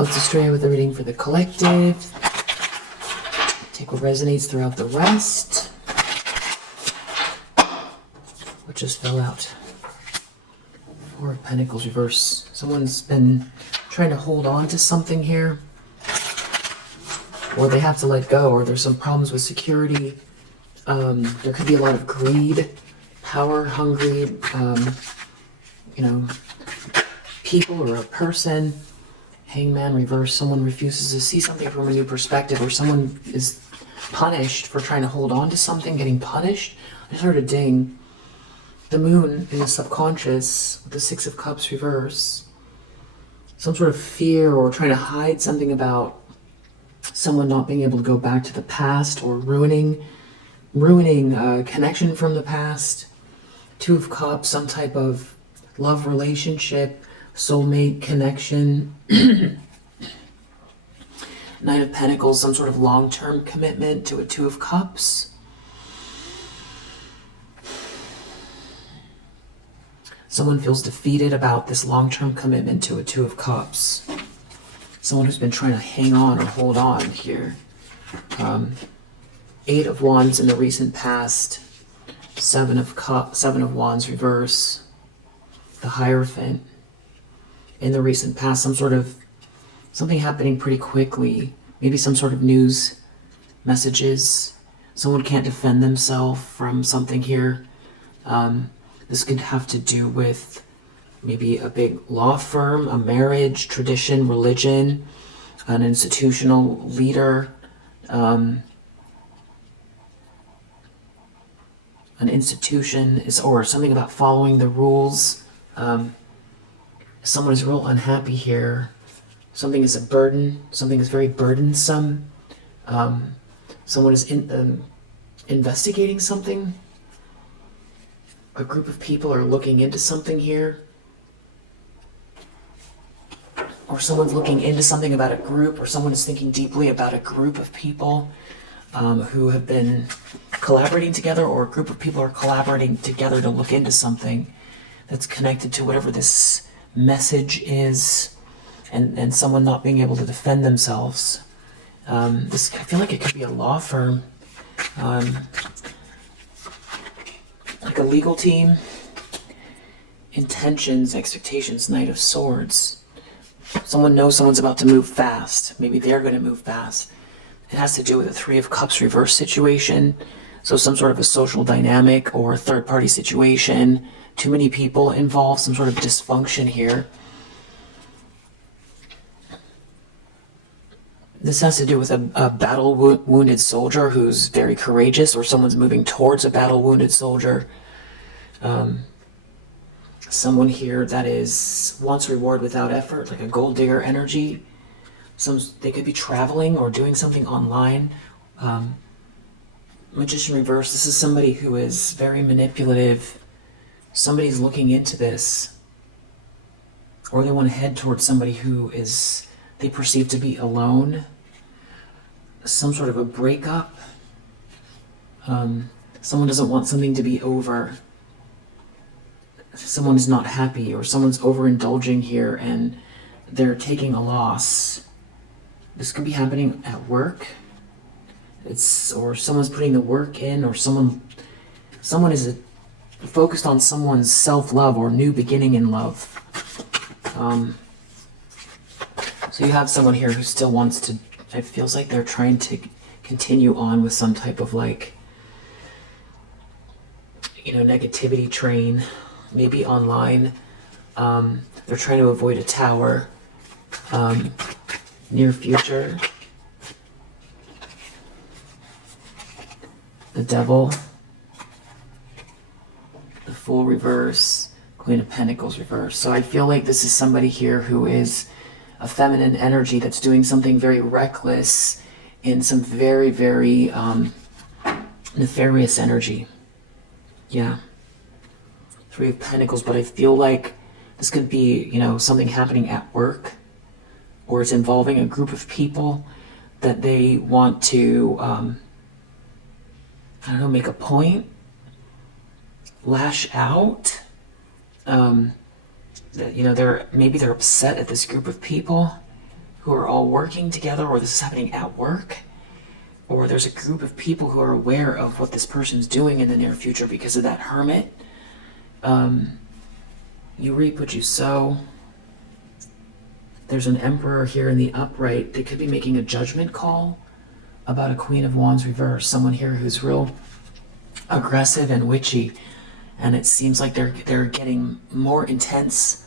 let's destroy with a reading for the collective. Take what resonates throughout the rest. What just fell out? Four of Pentacles reverse. Someone's been trying to hold on to something here. Or they have to let go, or there's some problems with security. There could be a lot of greed, power hungry, you know, people or a person. Hangman reverse. Someone refuses to see something from a new perspective, or someone is punished for trying to hold on to something, getting punished. I just heard a ding. The moon in the subconscious with the Six of Cups reverse. Some sort of fear or trying to hide something about someone not being able to go back to the past, or ruining connection from the past. Two of Cups, some type of love relationship, soulmate connection. Knight of Pentacles, some sort of long-term commitment to a Two of Cups. Someone feels defeated about this long-term commitment to a Two of Cups. Someone who's been trying to hang on or hold on here. Eight of Wands in the recent past. Seven of Wands reverse. The Hierophant. In the recent past, something happening pretty quickly. Maybe some sort of news messages. Someone can't defend themselves from something here. This could have to do with maybe a big law firm, a marriage, tradition, religion, an institutional leader, an institution, or something about following the rules. Someone is real unhappy here. Something is a burden. Something is very burdensome. Someone is investigating something. A group of people are looking into something here. Or someone's looking into something about a group, or someone is thinking deeply about a group of people who have been collaborating together, or a group of people are collaborating together to look into something that's connected to whatever this message is, and someone not being able to defend themselves. I feel like it could be a law firm. Like a legal team. Intentions, expectations, Knight of Swords. Someone knows someone's about to move fast. Maybe they're going to move fast. It has to do with a Three of Cups reverse situation. So some sort of a social dynamic or a third-party situation. Too many people involved, some sort of dysfunction here. This has to do with a battle-wounded soldier who's very courageous, or someone's moving towards a battle-wounded soldier. Someone here that wants reward without effort, like a gold digger energy. They could be traveling or doing something online. Magician reverse, this is somebody who is very manipulative. Somebody's looking into this. Or they want to head towards somebody who they perceive to be alone. Some sort of a breakup. Someone doesn't want something to be over. Someone is not happy, or someone's overindulging here and they're taking a loss. This could be happening at work. Or someone's putting the work in, or someone is focused on someone's self-love or new beginning in love. So you have someone here who still wants to, it feels like they're trying to continue on with some type of negativity train, maybe online. They're trying to avoid a tower. Near future. The Devil. The Fool reverse. Queen of Pentacles reverse. So I feel like this is somebody here who is a feminine energy that's doing something very reckless in some very, very nefarious energy. Yeah. Three of Pentacles, but I feel like this could be, something happening at work, or it's involving a group of people that they want to, make a point, lash out. They're upset at this group of people who are all working together, or this is happening at work, or there's a group of people who are aware of what this person's doing in the near future because of that Hermit. You reap what you sow. There's an Emperor here in the upright. They could be making a judgment call about a Queen of Wands reverse. Someone here who's real aggressive and witchy, and it seems like they're getting more intense.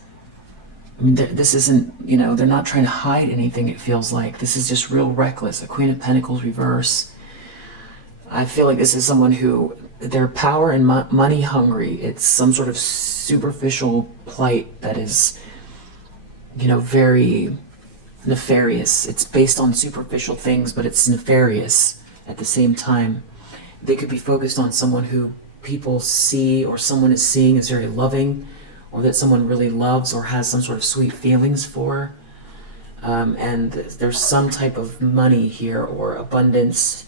I mean, this isn't, you know, they're not trying to hide anything, it feels like. This is just real reckless. A Queen of Pentacles reverse. I feel like this is someone who, they're power and money hungry. It's some sort of superficial plight that is, you know, very nefarious. It's based on superficial things, but it's nefarious at the same time. They could be focused on someone who people see, or someone is seeing as very loving, or that someone really loves or has some sort of sweet feelings for. And there's some type of money here or abundance,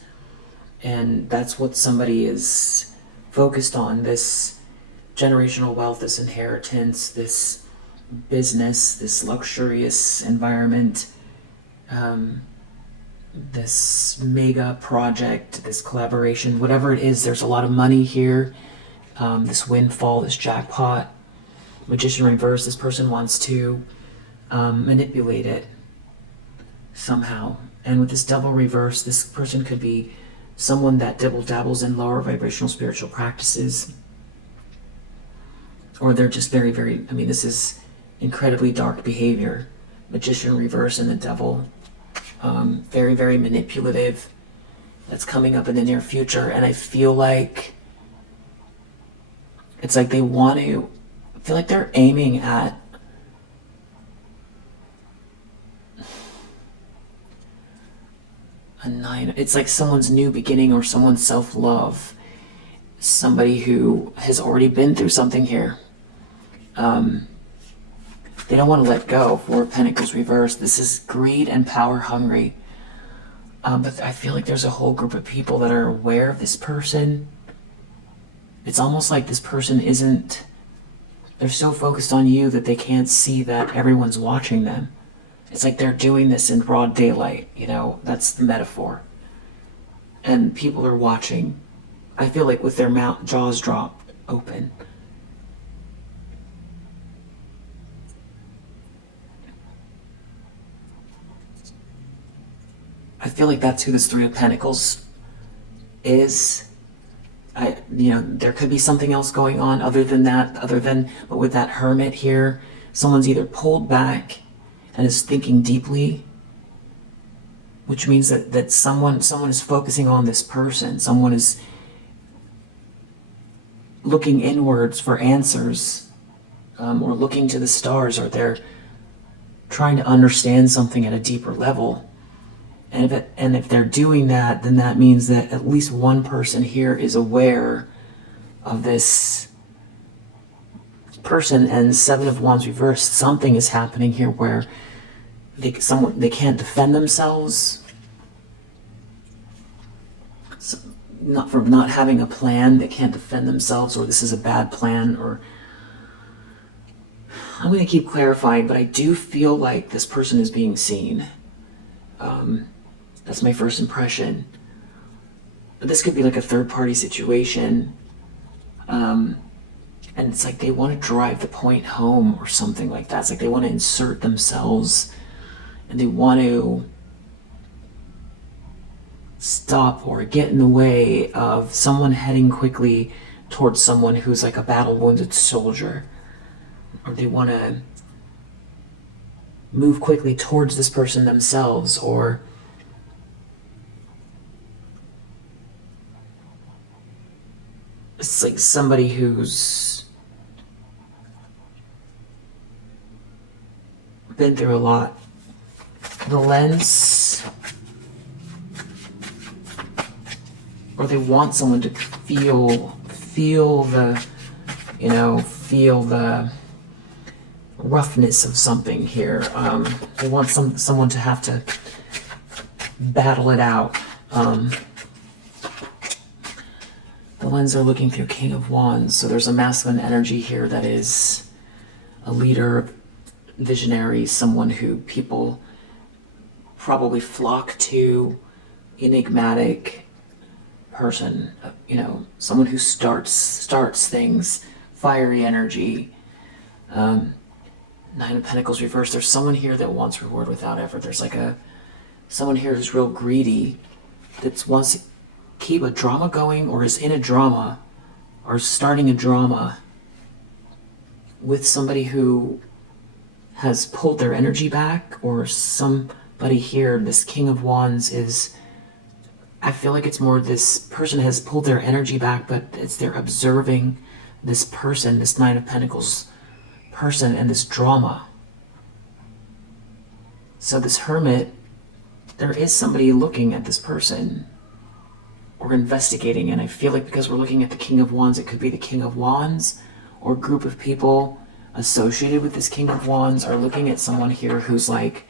and that's what somebody is focused on. This generational wealth, this inheritance, this business, this luxurious environment, this mega project, this collaboration, whatever it is. There's a lot of money here, this windfall, this jackpot. Magician reverse, this person wants to manipulate it somehow. And with this Devil reverse, this person could be someone that dabbles in lower vibrational spiritual practices, or they're just very, very, I mean, this is incredibly dark behavior. Magician reverse and the Devil, very, very manipulative. That's coming up in the near future. And I feel like it's like they want to, I feel like they're aiming at a 9. It's like someone's new beginning or someone's self-love. Somebody who has already been through something here. They don't want to let go. 4 of Pentacles reversed. This is greed and power hungry. But I feel like there's a whole group of people that are aware of this person. It's almost like this person isn't, they're so focused on you that they can't see that everyone's watching them. It's like they're doing this in broad daylight, you know, that's the metaphor. And people are watching. I feel like with their jaws dropped open. I feel like that's who this 3 of Pentacles is. You know, there could be something else going on other than that, but with that Hermit here, someone's either pulled back and is thinking deeply, which means that someone is focusing on this person. Someone is looking inwards for answers, or looking to the stars, or they're trying to understand something at a deeper level. And if they're doing that, then that means that at least one person here is aware of this person. And 7 of Wands reversed, something is happening here where they can't defend themselves. Not from not having a plan, they can't defend themselves, or this is a bad plan, or I'm going to keep clarifying, but I do feel like this person is being seen. That's my first impression. But this could be like a third-party situation. And it's like they want to drive the point home or something like that. It's like they want to insert themselves and they want to stop or get in the way of someone heading quickly towards someone who's like a battle-wounded soldier. Or they want to move quickly towards this person themselves, or it's like somebody who's been through a lot. The lens, or they want someone to feel the, you know, feel the roughness of something here. They want someone to have to battle it out. The lens are looking through King of Wands, so there's a masculine energy here that is a leader, visionary, someone who people probably flock to enigmatic person, someone who starts things, fiery energy. Nine of Pentacles reversed. There's someone here that wants reward without effort. There's like someone here who's real greedy, that wants to keep a drama going, or is in a drama, or starting a drama with somebody who has pulled their energy back, or somebody here. This King of Wands is, I feel like it's more this person has pulled their energy back, but they're observing this person, this Nine of Pentacles person, and this drama. So this Hermit, there is somebody looking at this person or investigating, and I feel like because we're looking at the King of Wands, it could be the King of Wands or a group of people associated with this King of Wands are looking at someone here who's like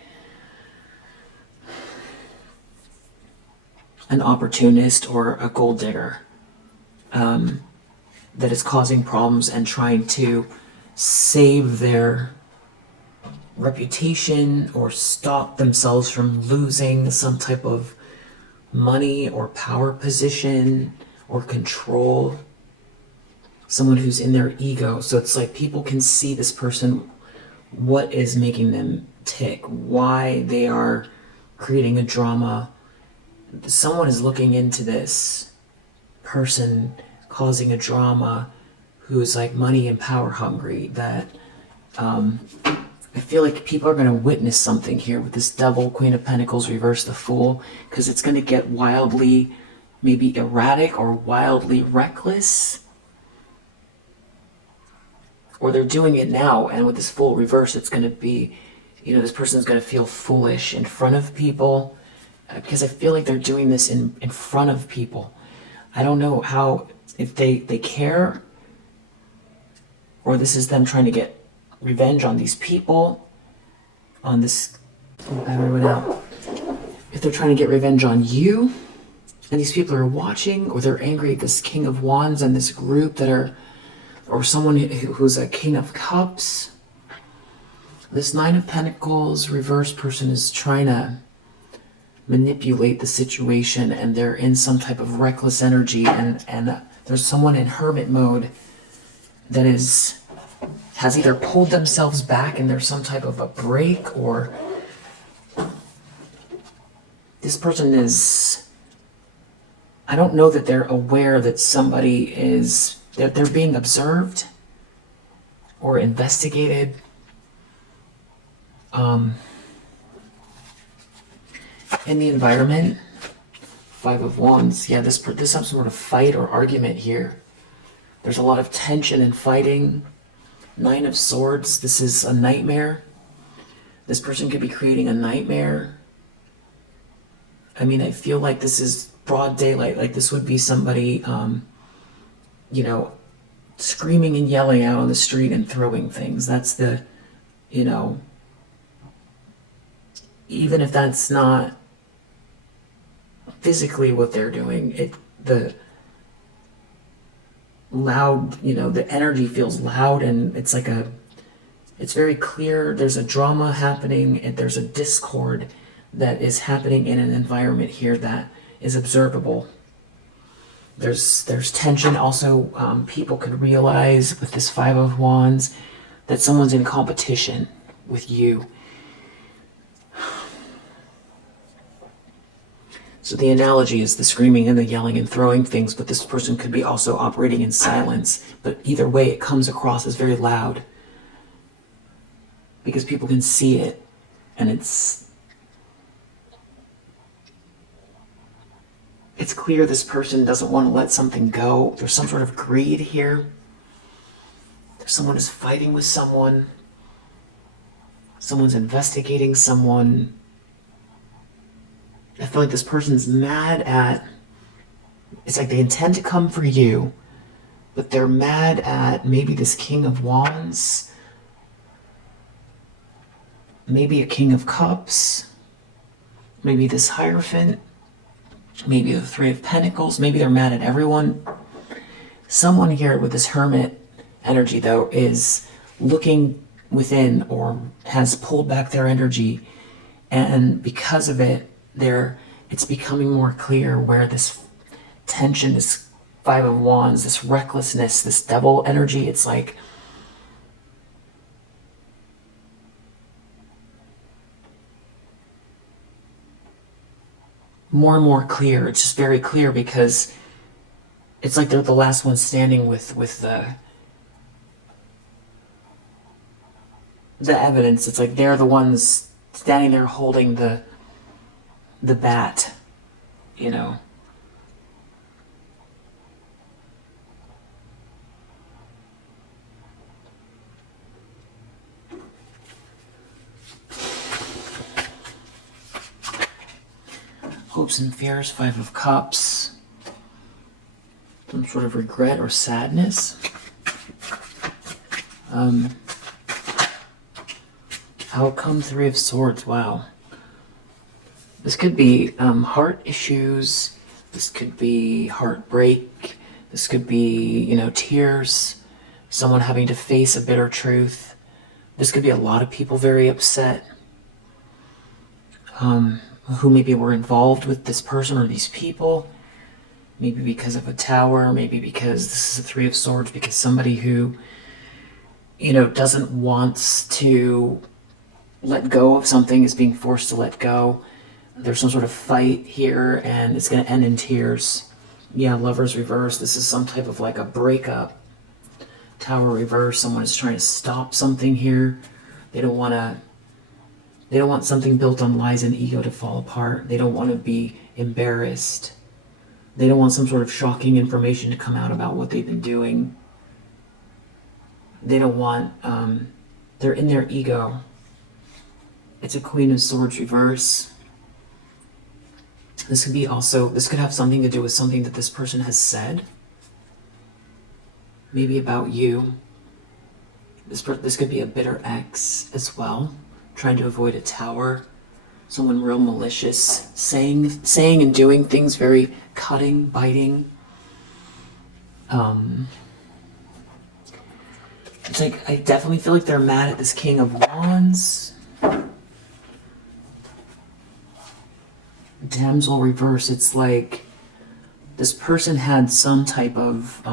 an opportunist or a gold digger, that is causing problems and trying to save their reputation or stop themselves from losing some type of money or power position or control. Someone who's in their ego. So it's like people can see this person, what is making them tick, why they are creating a drama. Someone is looking into this person causing a drama who's like money and power hungry, that I feel like people are going to witness something here with this Devil, Queen of Pentacles, reverse the Fool, because it's going to get wildly maybe erratic or wildly reckless. Or they're doing it now, and with this Fool reverse, it's going to be, this person's going to feel foolish in front of people, because I feel like they're doing this in front of people. I don't know how, if they care, or this is them trying to get revenge on these people, on this, battery went out. If they're trying to get revenge on you, and these people are watching, or they're angry at this King of Wands and this group that are, or someone who's a King of Cups. This Nine of Pentacles reverse person is trying to manipulate the situation, and they're in some type of reckless energy, and there's someone in hermit mode that has either pulled themselves back and there's some type of a break, or this person is, I don't know that they're aware that somebody is, that they're being observed or investigated. In the environment, Five of Wands, yeah, this some sort of fight or argument here. There's a lot of tension and fighting. Nine of Swords, this is a nightmare. This person could be creating a nightmare. I mean, I feel like this is broad daylight. Like this would be somebody, screaming and yelling out on the street and throwing things. That's the, even if that's not physically what they're doing, the loud, the energy feels loud, and it's like it's very clear there's a drama happening, and there's a discord that is happening in an environment here that is observable. There's tension. Also, people could realize with this Five of Wands that someone's in competition with you. So the analogy is the screaming and the yelling and throwing things, but this person could be also operating in silence. But either way, it comes across as very loud because people can see it, and it's clear this person doesn't want to let something go. There's some sort of greed here. Someone is fighting with someone. Someone's investigating someone. I feel like this person's mad at, it's like they intend to come for you, but they're mad at maybe this King of Wands, maybe a King of Cups, maybe this Hierophant, maybe the Three of Pentacles. Maybe they're mad at everyone. Someone here with this Hermit energy, though, is looking within or has pulled back their energy And because of it, it's becoming more clear where this tension, this Five of Wands, this recklessness, this devil energy, it's like more and more clear. It's just very clear because it's like they're the last ones standing with the evidence. It's like they're the ones standing there holding the bat, you know. Hopes and fears, Five of Cups. Some sort of regret or sadness. Outcome, Three of Swords. Wow. This could be heart issues. This could be heartbreak. This could be, you know, tears. Someone having to face a bitter truth. This could be a lot of people very upset. Who maybe were involved with this person or these people. Maybe because of a tower, maybe because this is a Three of Swords, because somebody who, you know, doesn't want to let go of something is being forced to let go. There's some sort of fight here and it's going to end in tears. Yeah, Lovers reverse. This is some type of like a breakup. Tower reverse. Someone is trying to stop something here. They don't want something built on lies and ego to fall apart. They don't want to be embarrassed. They don't want some sort of shocking information to come out about what they've been doing. They don't want, they're in their ego. It's a Queen of Swords reverse. This could have something to do with something that this person has said. Maybe about you. This could be a bitter ex as well, trying to avoid a tower. Someone real malicious, saying and doing things very cutting, biting. It's like, I definitely feel like they're mad at this King of Wands. Damsel reverse. It's like this person had some type of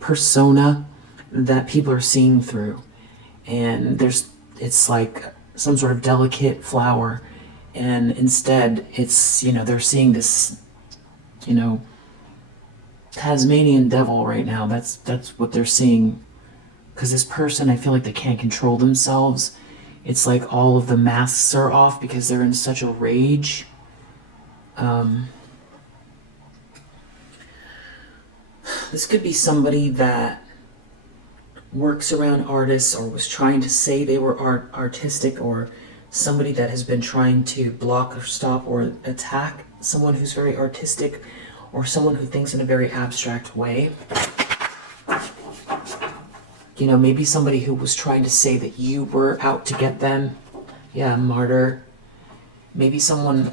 persona that people are seeing through. And it's like some sort of delicate flower. And instead, it's, you know, they're seeing this, you know, Tasmanian devil right now. That's what they're seeing. Because this person, I feel like they can't control themselves. It's like all of the masks are off because they're in such a rage. This could be somebody that works around artists or was trying to say they were artistic, or somebody that has been trying to block or stop or attack someone who's very artistic, or someone who thinks in a very abstract way. You know, maybe somebody who was trying to say that you were out to get them. Yeah, martyr. Maybe someone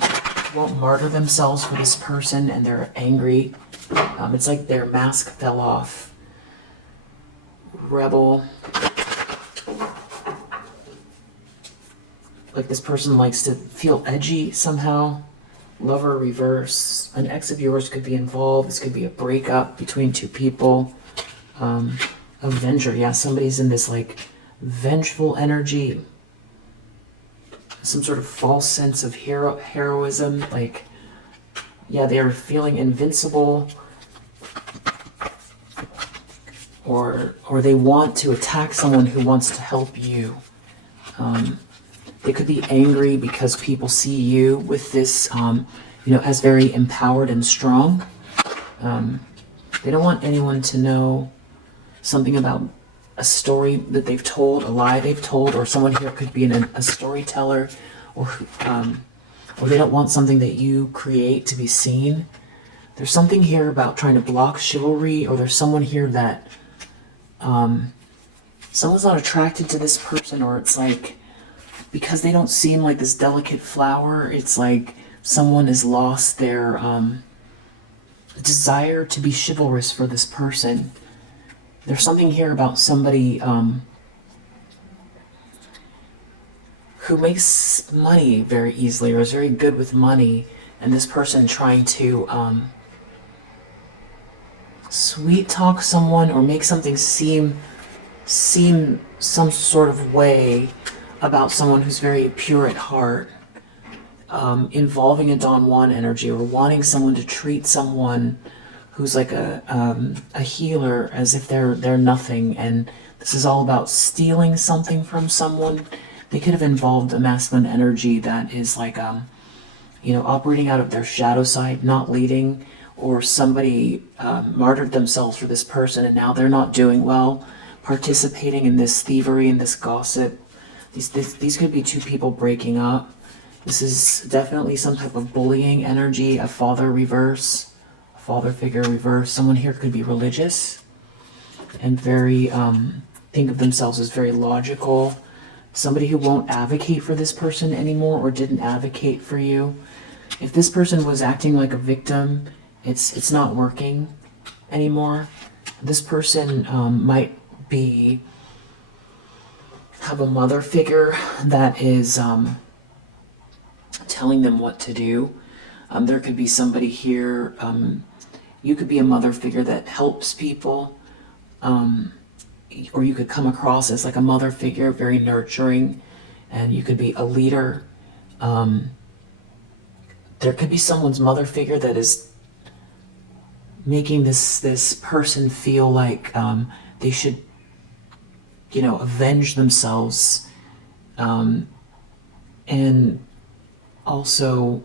won't martyr themselves for this person and they're angry. It's like their mask fell off. Rebel. Like this person likes to feel edgy somehow. Lover reverse. An ex of yours could be involved. This could be a breakup between two people. Avenger. Yeah, somebody's in this like vengeful energy. Some sort of false sense of heroism. Like, yeah, they are feeling invincible. Or they want to attack someone who wants to help you. They could be angry because people see you with this, you know, as very empowered and strong. They don't want anyone to know something about a story that they've told, a lie they've told, or someone here could be a storyteller, or they don't want something that you create to be seen. There's something here about trying to block chivalry, or there's someone here that someone's not attracted to this person, or it's like because they don't seem like this delicate flower, it's like someone has lost their desire to be chivalrous for this person. There's something here about somebody who makes money very easily or is very good with money, and this person trying to sweet talk someone or make something seem some sort of way about someone who's very pure at heart, involving a Don Juan energy or wanting someone to treat someone who's like a healer as if they're nothing, and this is all about stealing something from someone. They could have involved a masculine energy that is like operating out of their shadow side, not leading, or somebody martyred themselves for this person and now they're not doing well, participating in this thievery and this gossip. These could be two people breaking up. This is definitely some type of bullying energy, a father reverse, a father figure reverse. Someone here could be religious and very, think of themselves as very logical. Somebody who won't advocate for this person anymore or didn't advocate for you. If this person was acting like a victim, it's not working anymore. This person might have a mother figure that is telling them what to do. There could be somebody here, you could be a mother figure that helps people, or you could come across as like a mother figure, very nurturing, and you could be a leader. There could be someone's mother figure that is making this person feel like they should, avenge themselves, and also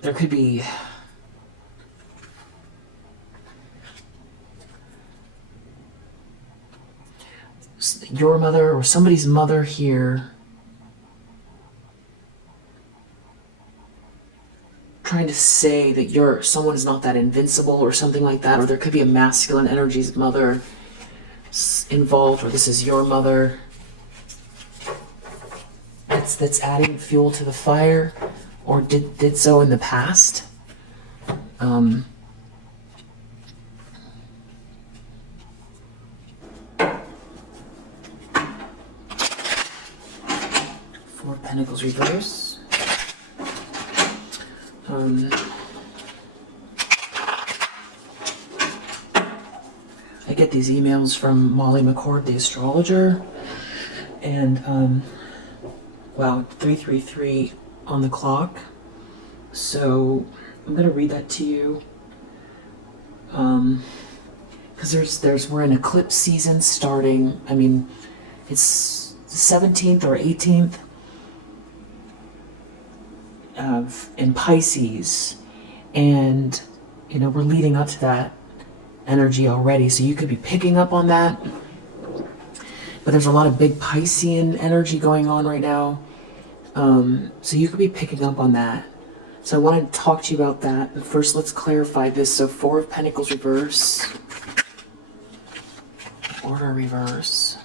there could be your mother or somebody's mother here trying to say that someone's not that invincible or something like that, or there could be a masculine energy's mother involved, or this is your mother that's adding fuel to the fire, or did so in the past. Four of Pentacles reverse. I get these emails from Molly McCord, the astrologer, and wow, 333 on the clock. So I'm gonna read that to you, because we're in eclipse season starting. I mean, it's the 17th or 18th in Pisces, and we're leading up to that energy already, so you could be picking up on that. But there's a lot of big Piscean energy going on right now, so you could be picking up on that. So I wanted to talk to you about that, but first let's clarify this. So Four of Pentacles reverse, Order reverse.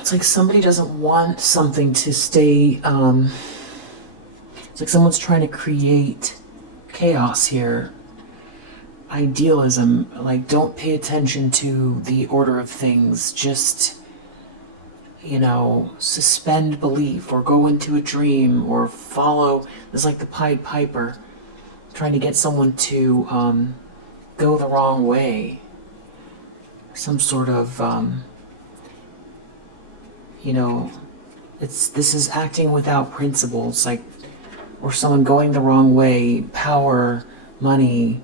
It's like somebody doesn't want something to stay, it's like someone's trying to create chaos here. Idealism, like don't pay attention to the order of things, just, suspend belief or go into a dream or follow. It's like the Pied Piper, trying to get someone to go the wrong way. Some sort of, this is acting without principles, like, or someone going the wrong way, power, money,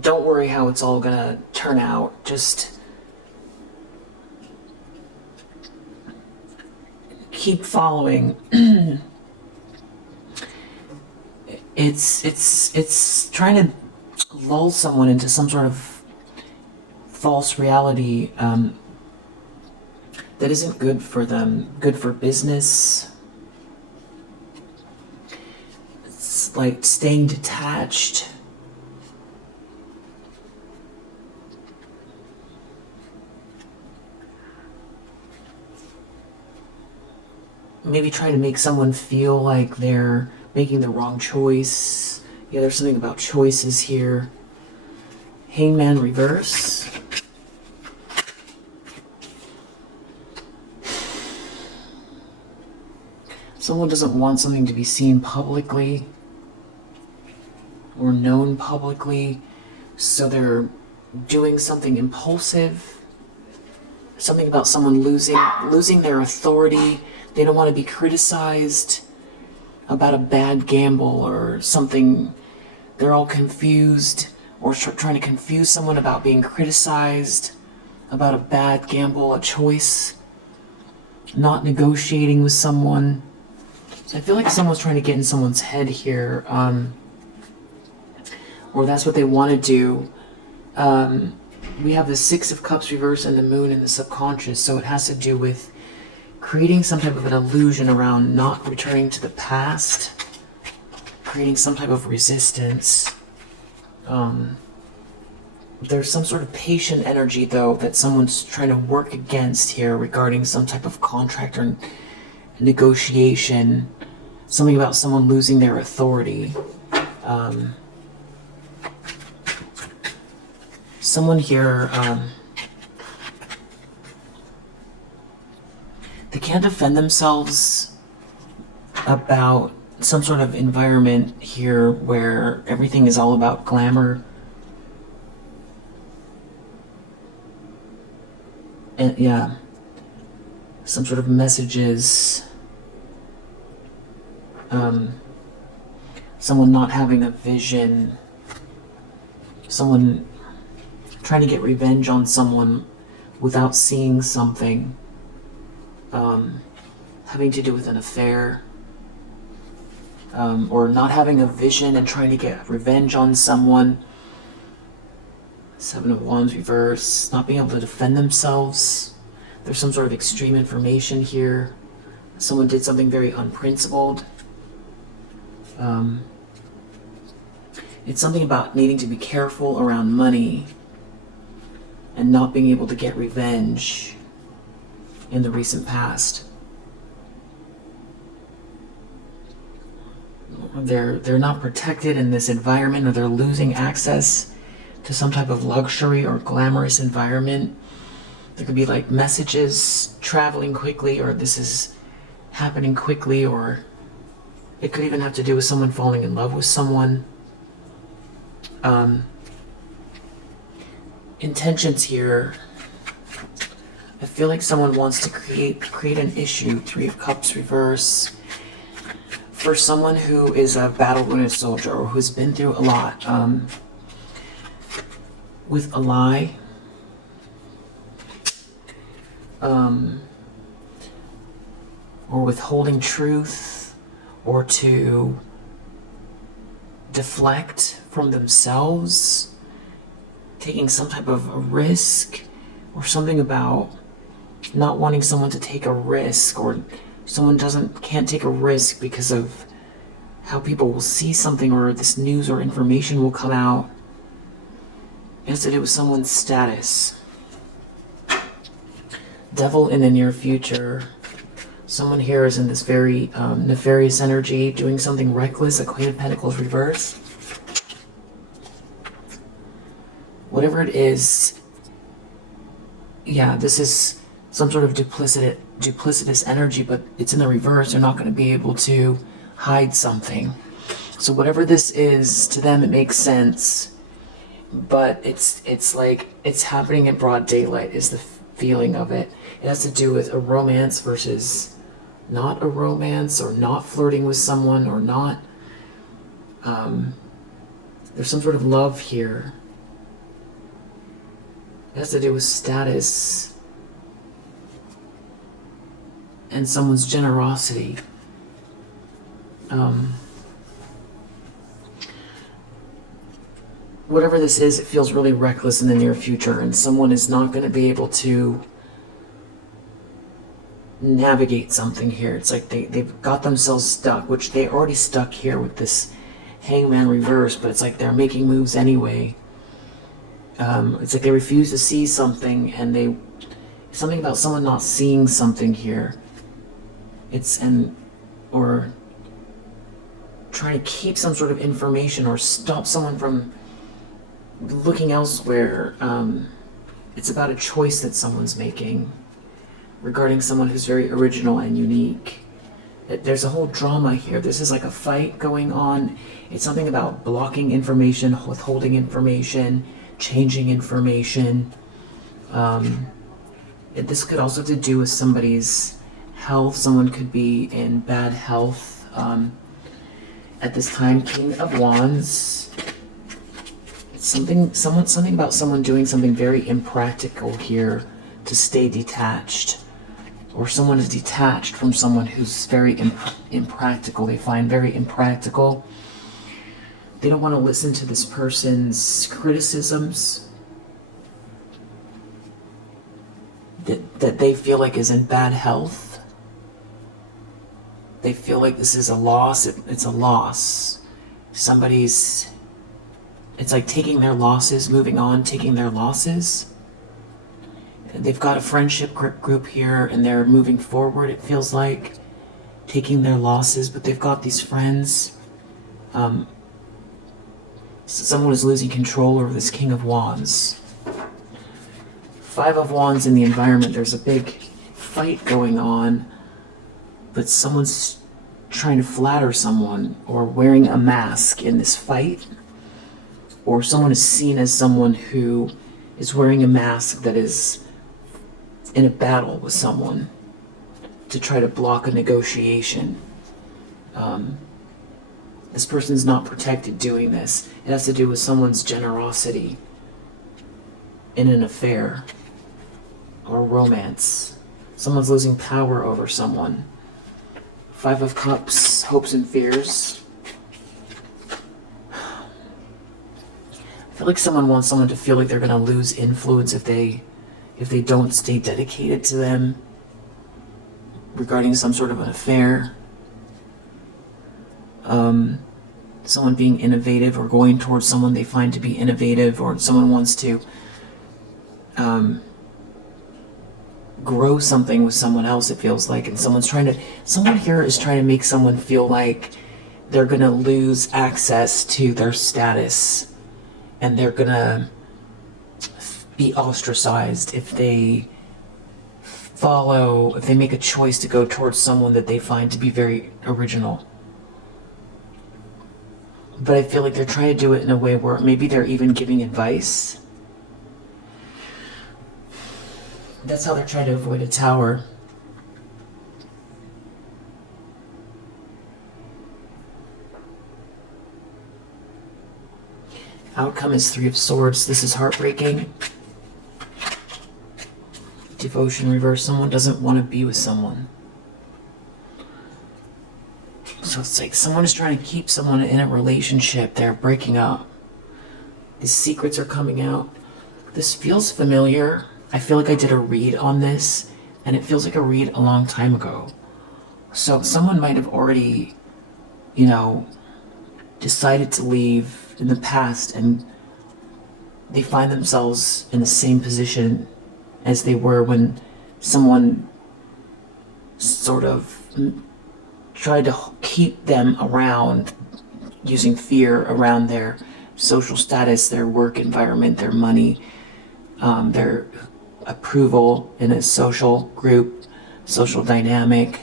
don't worry how it's all gonna turn out, just keep following. It's trying to lull someone into some sort of false reality that isn't good for them, good for business. It's like staying detached. Maybe trying to make someone feel like they're making the wrong choice. Yeah, there's something about choices here. Hangman reverse. Someone doesn't want something to be seen publicly or known publicly, so they're doing something impulsive. Something about someone losing their authority. They don't want to be criticized about a bad gamble or something. They're all confused, or trying to confuse someone about being criticized about a bad gamble, a choice, not negotiating with someone. So I feel like someone's trying to get in someone's head here, or that's what they want to do. We have the Six of Cups reverse and the Moon in the subconscious, so it has to do with creating some type of an illusion around not returning to the past, creating some type of resistance. There's some sort of patient energy, though, that someone's trying to work against here regarding some type of contract or negotiation. Something about someone losing their authority. Someone here, they can't defend themselves about some sort of environment here where everything is all about glamour. And yeah, some sort of messages. Someone not having a vision. Someone trying to get revenge on someone without seeing something. Having to do with an affair. Or not having a vision and trying to get revenge on someone. Seven of Wands reverse. Not being able to defend themselves. There's some sort of extreme information here. Someone did something very unprincipled. It's something about needing to be careful around money and not being able to get revenge in the recent past. They're not protected in this environment, or they're losing access to some type of luxury or glamorous environment. There could be like messages traveling quickly, or this is happening quickly, or it could even have to do with someone falling in love with someone. Intentions here. I feel like someone wants to create an issue. Three of Cups reverse. For someone who is a battle-wounded soldier or who's been through a lot, with a lie, or withholding truth, or to deflect from themselves, taking some type of a risk, or something about not wanting someone to take a risk, or someone can't take a risk because of how people will see something, or this news or information will come out. It has to do with someone's status. Devil in the near future. Someone here is in this very nefarious energy, doing something reckless. A Queen of Pentacles reverse. Whatever it is, yeah, this is some sort of duplicitous energy, but it's in the reverse. They're not going to be able to hide something. So whatever this is, to them it makes sense, but it's like it's happening in broad daylight is the feeling of it. It has to do with a romance versus not a romance, or not flirting with someone, or not. There's some sort of love here. It has to do with status and someone's generosity. Whatever this is, it feels really reckless in the near future, and someone is not going to be able to navigate something here. It's like they've got themselves stuck, which they already stuck here with this Hangman reverse, but it's like they're making moves anyway. It's like they refuse to see something, and something about someone not seeing something here. Or trying to keep some sort of information or stop someone from looking elsewhere. It's about a choice that someone's making regarding someone who's very original and unique. There's a whole drama here. This is like a fight going on. It's something about blocking information, withholding information, changing information. This could also have to do with somebody's health. Someone could be in bad health at this time. King of Wands. It's something about someone doing something very impractical here to stay detached. Or someone is detached from someone who's very impractical. They find very impractical. They don't want to listen to this person's criticisms that they feel like is in bad health. They feel like this is a loss. It's a loss. It's like taking their losses, moving on, taking their losses. They've got a friendship group here and they're moving forward, it feels like, taking their losses, but they've got these friends. Someone is losing control over this King of Wands. Five of Wands in the environment, there's a big fight going on, but someone's trying to flatter someone or wearing a mask in this fight, or someone is seen as someone who is wearing a mask that is in a battle with someone to try to block a negotiation. This person's not protected doing this. It has to do with someone's generosity in an affair or romance. Someone's losing power over someone. Five of Cups, hopes and fears. I feel like someone wants someone to feel like they're going to lose influence if they don't stay dedicated to them regarding some sort of an affair. Someone being innovative or going towards someone they find to be innovative, or someone wants to grow something with someone else, it feels like, and someone here is trying to make someone feel like they're gonna lose access to their status and they're gonna be ostracized if they make a choice to go towards someone that they find to be very original. But I feel like they're trying to do it in a way where maybe they're even giving advice. That's how they're trying to avoid a Tower. Outcome is Three of Swords. This is heartbreaking. Devotion reverse. Someone doesn't want to be with someone. So it's like someone is trying to keep someone in a relationship. They're breaking up. These secrets are coming out. This feels familiar. I feel like I did a read on this, and it feels like a read a long time ago. So someone might have already, decided to leave in the past, and they find themselves in the same position as they were when someone sort of tried to keep them around using fear around their social status, their work environment, their money, their approval in a social group, social dynamic.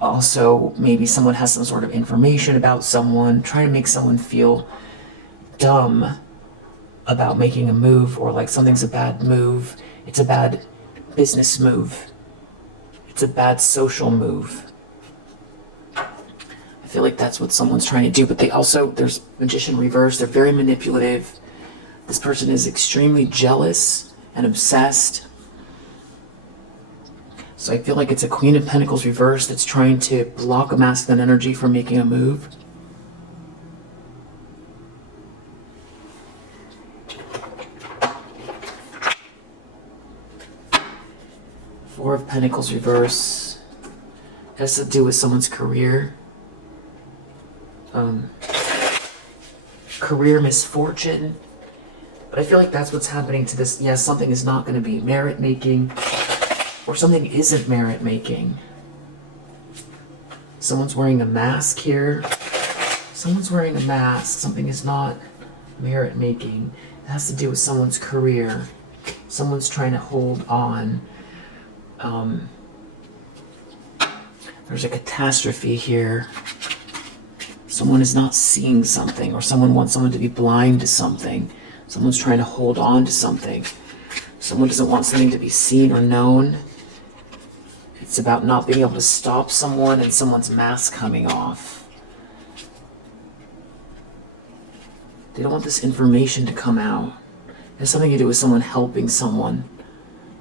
Also, maybe someone has some sort of information about someone, trying to make someone feel dumb about making a move, or like something's a bad move. It's a bad business move. It's a bad social move. I feel like that's what someone's trying to do, but there's Magician reverse. They're very manipulative. This person is extremely jealous and obsessed. So I feel like it's a Queen of Pentacles reverse that's trying to block a masculine energy from making a move. Four of Pentacles reverse. It has to do with someone's career. Career misfortune. But I feel like that's what's happening to this. Yes, something is not going to be merit-making, or something isn't merit-making. Someone's wearing a mask here. Someone's wearing a mask. Something is not merit making. It has to do with someone's career. Someone's trying to hold on. There's a catastrophe here. Someone is not seeing something, or someone wants someone to be blind to something. Someone's trying to hold on to something. Someone doesn't want something to be seen or known. It's about not being able to stop someone and someone's mask coming off. They don't want this information to come out. It has something to do with someone helping someone,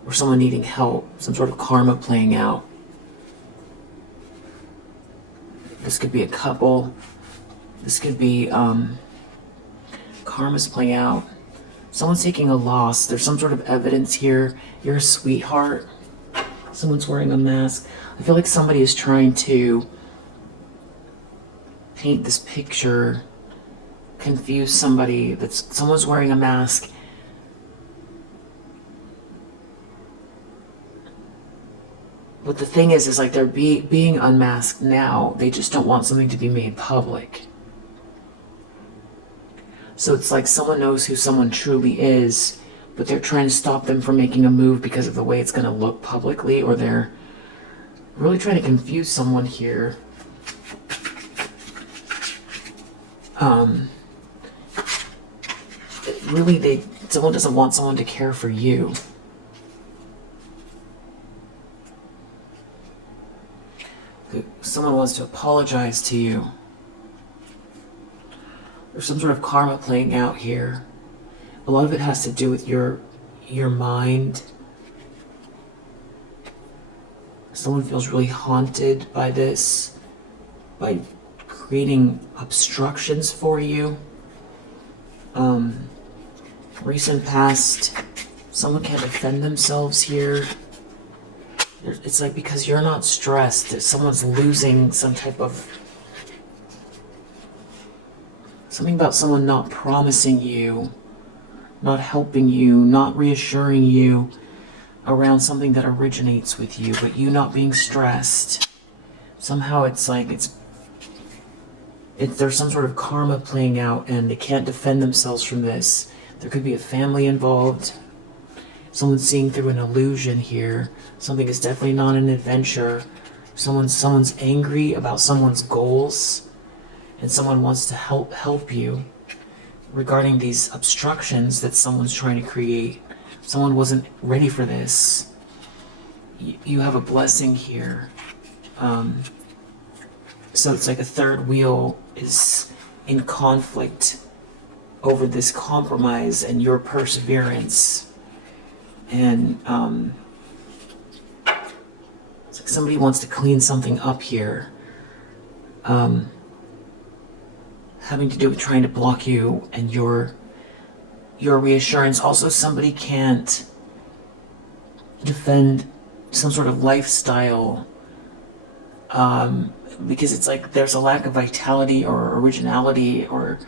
or someone needing help, some sort of karma playing out. This could be a couple. This could be karma's playing out. Someone's taking a loss. There's some sort of evidence here. You're a sweetheart. Someone's wearing a mask. I feel like somebody is trying to paint this picture, confuse somebody. Someone's wearing a mask. But the thing is like they're being unmasked now. They just don't want something to be made public. So it's like someone knows who someone truly is, but they're trying to stop them from making a move because of the way it's going to look publicly, or they're really trying to confuse someone here. Really, someone doesn't want someone to care for you. Someone wants to apologize to you. There's some sort of karma playing out here. A lot of it has to do with your mind. Someone feels really haunted by this, by creating obstructions for you. Recent past, someone can't defend themselves here. It's like because you're not stressed, someone's losing some type of... Something about someone not promising you, not helping you, not reassuring you around something that originates with you, but you not being stressed. Somehow it's like there's some sort of karma playing out and they can't defend themselves from this. There could be a family involved. Someone's seeing through an illusion here. Something is definitely not an adventure. Someone's angry about someone's goals, and someone wants to help you regarding these obstructions that someone's trying to create. Someone wasn't ready for this. You have a blessing here. So it's like a third wheel is in conflict over this compromise and your perseverance. And it's like somebody wants to clean something up here. Having to do with trying to block you and your reassurance. Also, somebody can't defend some sort of lifestyle because it's like there's a lack of vitality or originality, or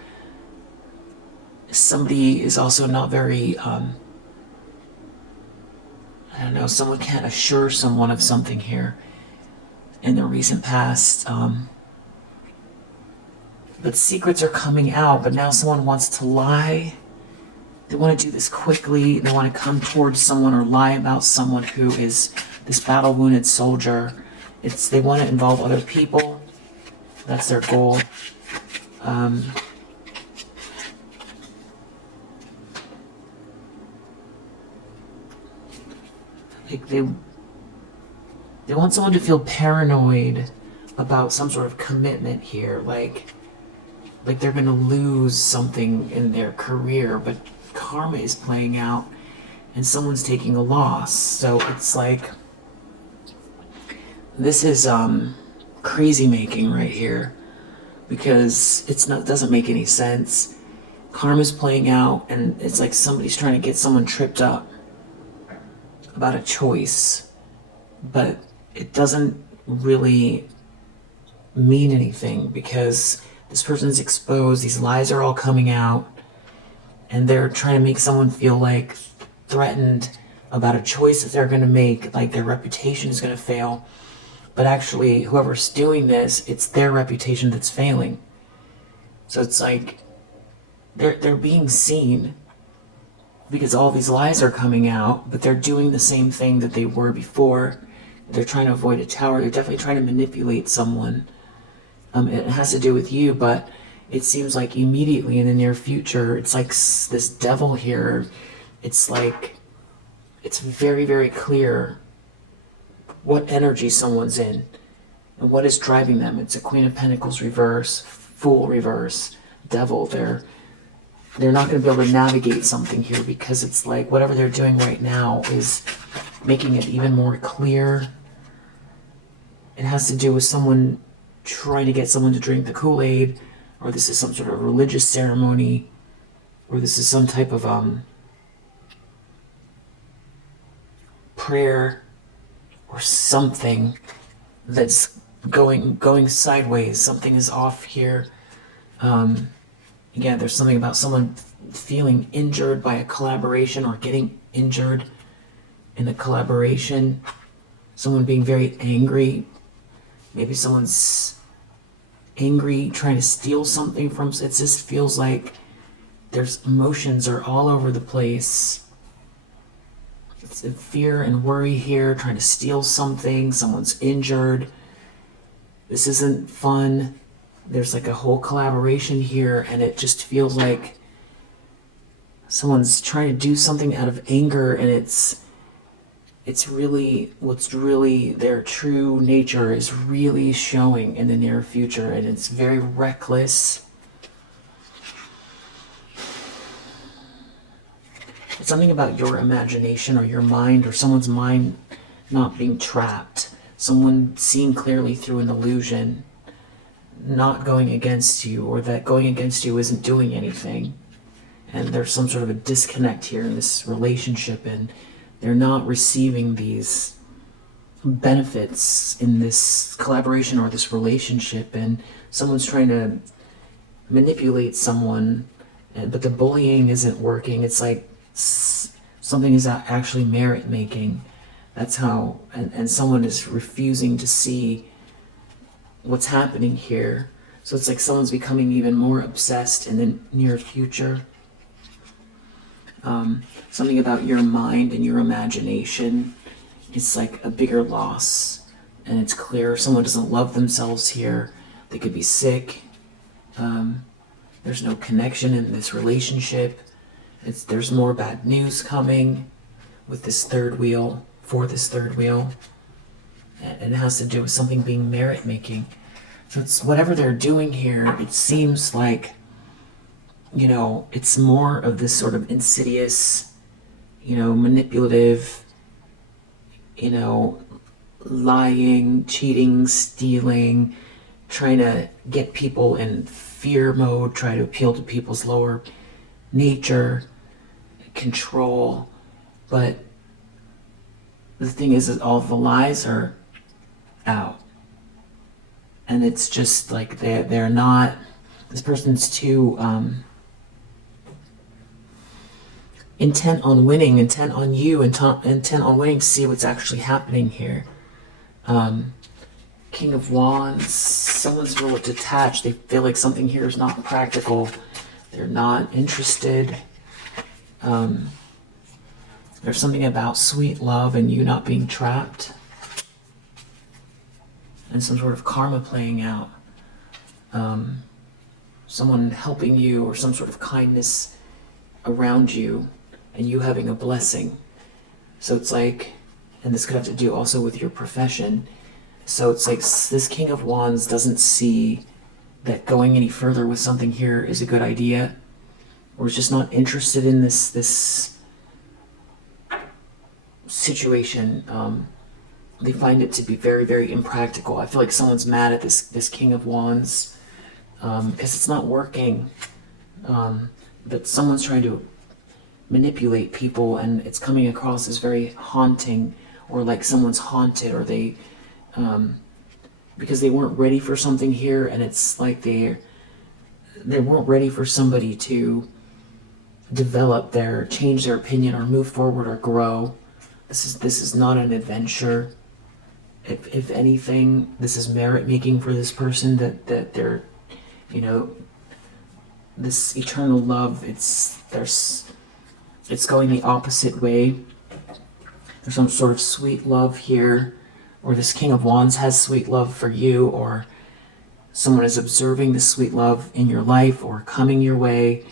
somebody is also not very I don't know, someone can't assure someone of something here in the recent past. But secrets are coming out, but now someone wants to lie. They want to do this quickly. They want to come towards someone or lie about someone who is this battle-wounded soldier. They want to involve other people. That's their goal. They want someone to feel paranoid about some sort of commitment here, like they're going to lose something in their career, but karma is playing out and someone's taking a loss. So it's like this is crazy making right here, because it doesn't make any sense. Karma's playing out and it's like somebody's trying to get someone tripped up about a choice, but it doesn't really mean anything because this person's exposed, these lies are all coming out, and they're trying to make someone feel like threatened about a choice that they're going to make, like their reputation is going to fail. but actually whoever's doing this, it's their reputation that's failing. So it's like they're being seen because all these lies are coming out, but they're doing the same thing that they were before. They're trying to avoid a tower. They're definitely trying to manipulate someone. It has to do with you, but it seems like immediately in the near future, it's like this devil here. It's like, it's very, very clear what energy someone's in and what is driving them. It's a Queen of Pentacles reverse, Fool reverse, Devil. They're not going to be able to navigate something here because it's like whatever they're doing right now is making it even more clear. It has to do with someone trying to get someone to drink the Kool-Aid, or this is some sort of religious ceremony, or this is some type of prayer or something that's going sideways. Something is off here. Again, there's something about someone feeling injured by a collaboration or getting injured in a collaboration. Someone being very angry. Maybe someone's angry, trying to steal something from... It just feels like there's emotions are all over the place. It's fear and worry here, trying to steal something. Someone's injured. This isn't fun. There's like a whole collaboration here, and it just feels like someone's trying to do something out of anger, and it's really, what's really their true nature is really showing in the near future, and it's very reckless. It's something about your imagination or your mind or someone's mind not being trapped. Someone seeing clearly through an illusion, not going against you, or that going against you isn't doing anything. And there's some sort of a disconnect here in this relationship, and they're not receiving these benefits in this collaboration or this relationship, and someone's trying to manipulate someone, but the bullying isn't working. It's like something is actually merit making. That's how, and someone is refusing to see what's happening here. So it's like someone's becoming even more obsessed in the near future. Something about your mind and your imagination. It's like a bigger loss, and it's clear someone doesn't love themselves here. They could be sick. There's no connection in this relationship. There's more bad news coming with this third wheel, for this third wheel. And it has to do with something being merit making. So it's whatever they're doing here, it seems like, you know, it's more of this sort of insidious, you know, manipulative, you know, lying, cheating, stealing, trying to get people in fear mode, try to appeal to people's lower nature, control. But the thing is that all the lies are out. And it's just like they're not, this person's too intent on winning, intent on you, intent on winning to see what's actually happening here. King of Wands, someone's real detached. They feel like something here is not practical. They're not interested. There's something about sweet love and you not being trapped. And some sort of karma playing out. Someone helping you, or some sort of kindness around you, and you having a blessing. So it's like, and this could have to do also with your profession. So it's like this King of Wands doesn't see that going any further with something here is a good idea, or is just not interested in this situation. They find it to be very, very impractical. I feel like someone's mad at this King of Wands because it's not working. But someone's trying to manipulate people, and it's coming across as very haunting, or like someone's haunted, or they because they weren't ready for something here, and it's like they weren't ready for somebody to develop change their opinion or move forward or grow. This is not an adventure. if anything, this is merit making for this person, that they're, you know, this eternal love, it's going the opposite way. There's some sort of sweet love here, or this King of Wands has sweet love for you, or someone is observing this sweet love in your life or coming your way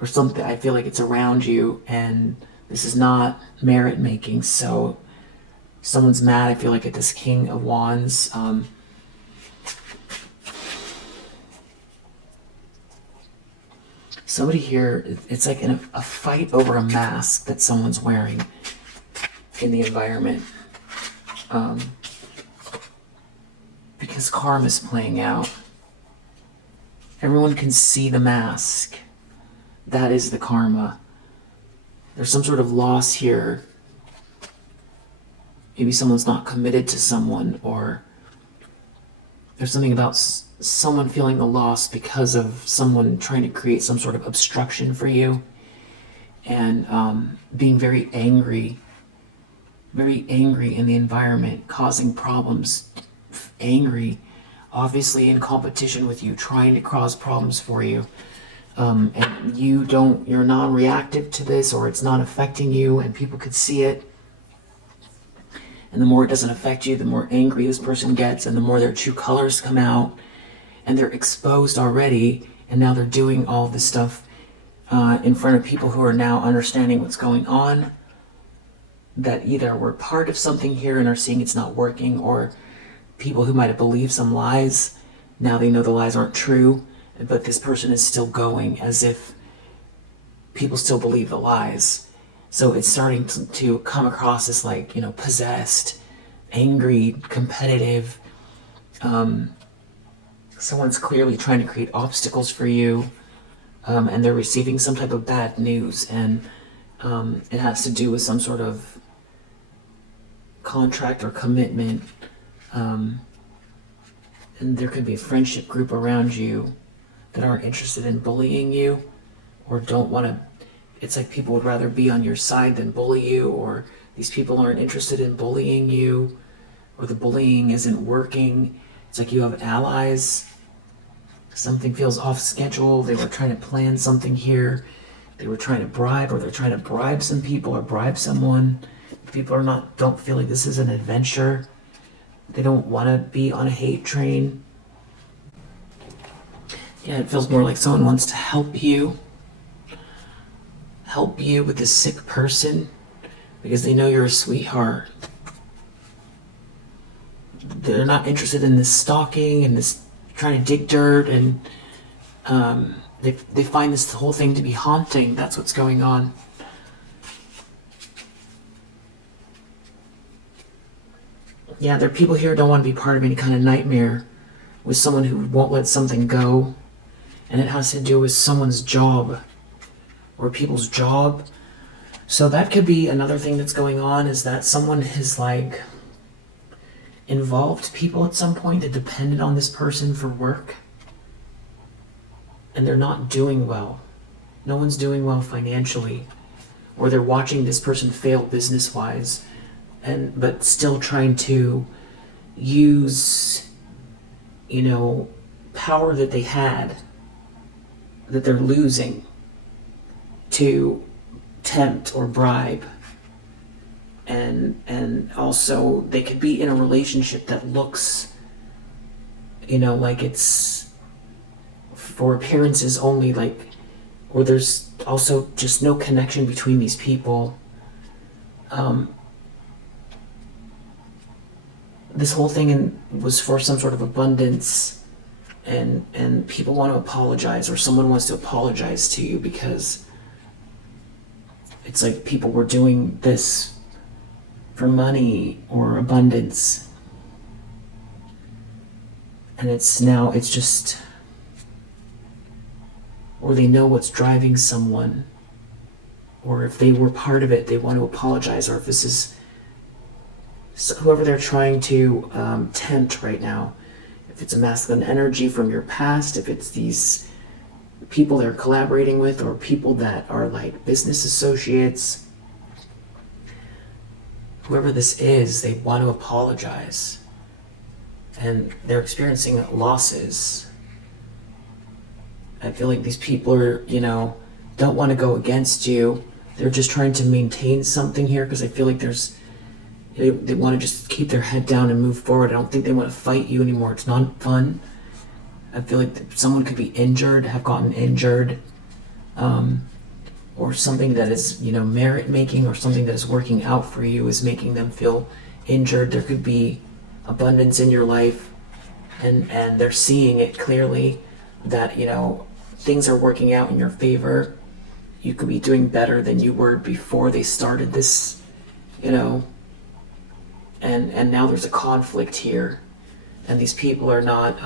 or something. I feel like it's around you, and this is not merit making. So someone's mad, I feel like, at this King of Wands. Somebody here, it's like in a fight over a mask that someone's wearing in the environment. Because karma is playing out. Everyone can see the mask. That is the karma. There's some sort of loss here. Maybe someone's not committed to someone, or there's something about someone feeling the loss because of someone trying to create some sort of obstruction for you, and being very angry in the environment, causing problems, angry, obviously in competition with you, trying to cause problems for you. And you're non-reactive to this, or it's not affecting you, and people could see it. And the more it doesn't affect you, the more angry this person gets, and the more their true colors come out, and they're exposed already, and now they're doing all this stuff in front of people who are now understanding what's going on, that either were part of something here and are seeing it's not working, or people who might have believed some lies, now they know the lies aren't true, but this person is still going as if people still believe the lies. So it's starting to come across as like, possessed, angry, competitive. Someone's clearly trying to create obstacles for you, and they're receiving some type of bad news, and it has to do with some sort of contract or commitment. And there could be a friendship group around you that aren't interested in bullying you, or don't want to. It's like people would rather be on your side than bully you, or these people aren't interested in bullying you, or the bullying isn't working. It's like you have allies. Something feels off schedule. They were trying to plan something here. They were trying to bribe, or they're trying to bribe some people or bribe someone. People don't feel like this is an adventure. They don't want to be on a hate train. Yeah, it feels more like someone wants to help you with this sick person because they know you're a sweetheart. They're not interested in this stalking and this trying to dig dirt, and they find this whole thing to be haunting. That's what's going on. Yeah, there are people here who don't want to be part of any kind of nightmare with someone who won't let something go. And it has to do with someone's job or people's job. So that could be another thing that's going on, is that someone has like involved people at some point that depended on this person for work. And they're not doing well. No one's doing well financially. Or they're watching this person fail business-wise, but still trying to use, power that they had, that they're losing, to tempt or bribe. And also they could be in a relationship that looks, like it's for appearances only, like, or there's also just no connection between these people. This whole thing was for some sort of abundance, and people want to apologize, or someone wants to apologize to you because it's like people were doing this for money or abundance, and it's just, or they know what's driving someone, or if they were part of it, they want to apologize, or if this is whoever they're trying to tempt right now. If it's a masculine energy from your past, if it's these people they're collaborating with, or people that are like business associates, whoever this is, they want to apologize. and they're experiencing losses. I feel like these people are, don't want to go against you. They're just trying to maintain something here, because I feel like they want to just keep their head down and move forward. I don't think they want to fight you anymore. It's not fun. I feel like someone could be injured, have gotten injured, or something that is, merit making, or something that is working out for you is making them feel injured. There could be abundance in your life, and they're seeing it clearly that, things are working out in your favor. You could be doing better than you were before they started this, and now there's a conflict here, and these people are not,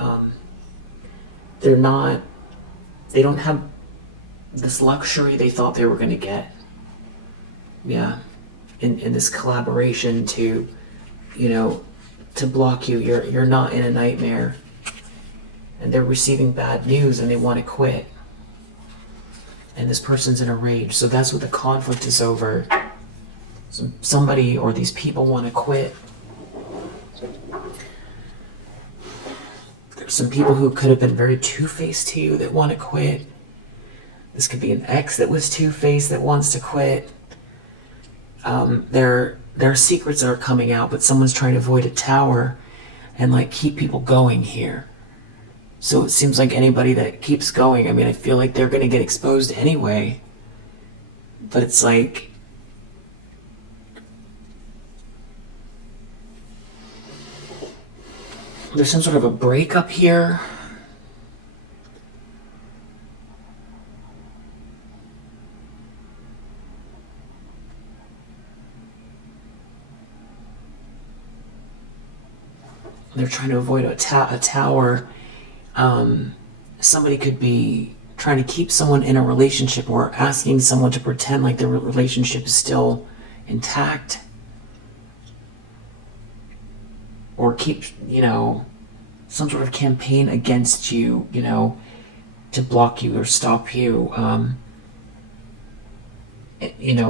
they don't have this luxury they thought they were going to get. Yeah. In this collaboration to, to block you. You're not in a nightmare. And they're receiving bad news and they want to quit. And this person's in a rage. So that's what the conflict is over. So somebody or these people want to quit. There's some people who could have been very two-faced to you that want to quit. This could be an ex that was two-faced that wants to quit. There are secrets that are coming out, but someone's trying to avoid a tower and keep people going here. So it seems like anybody that keeps going, I feel like they're going to get exposed anyway. But it's like, there's some sort of a breakup here. They're trying to avoid a tower. Somebody could be trying to keep someone in a relationship or asking someone to pretend like their relationship is still intact. Or keep, some sort of campaign against you, to block you or stop you,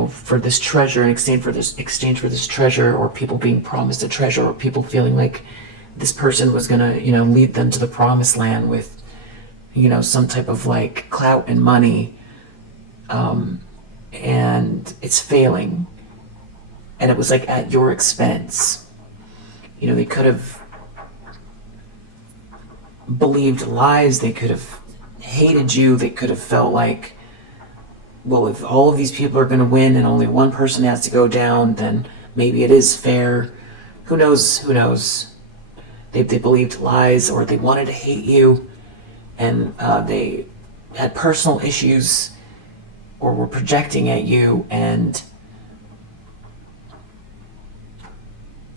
for this treasure, in exchange for this treasure, or people being promised a treasure, or people feeling like this person was gonna, lead them to the promised land with, some type of clout and money, and it's failing, and it was at your expense. They could have believed lies. They could have hated you. They could have felt like, well, if all of these people are going to win and only one person has to go down, then maybe it is fair. Who knows? Who knows? They believed lies, or they wanted to hate you, and they had personal issues, or were projecting at you, and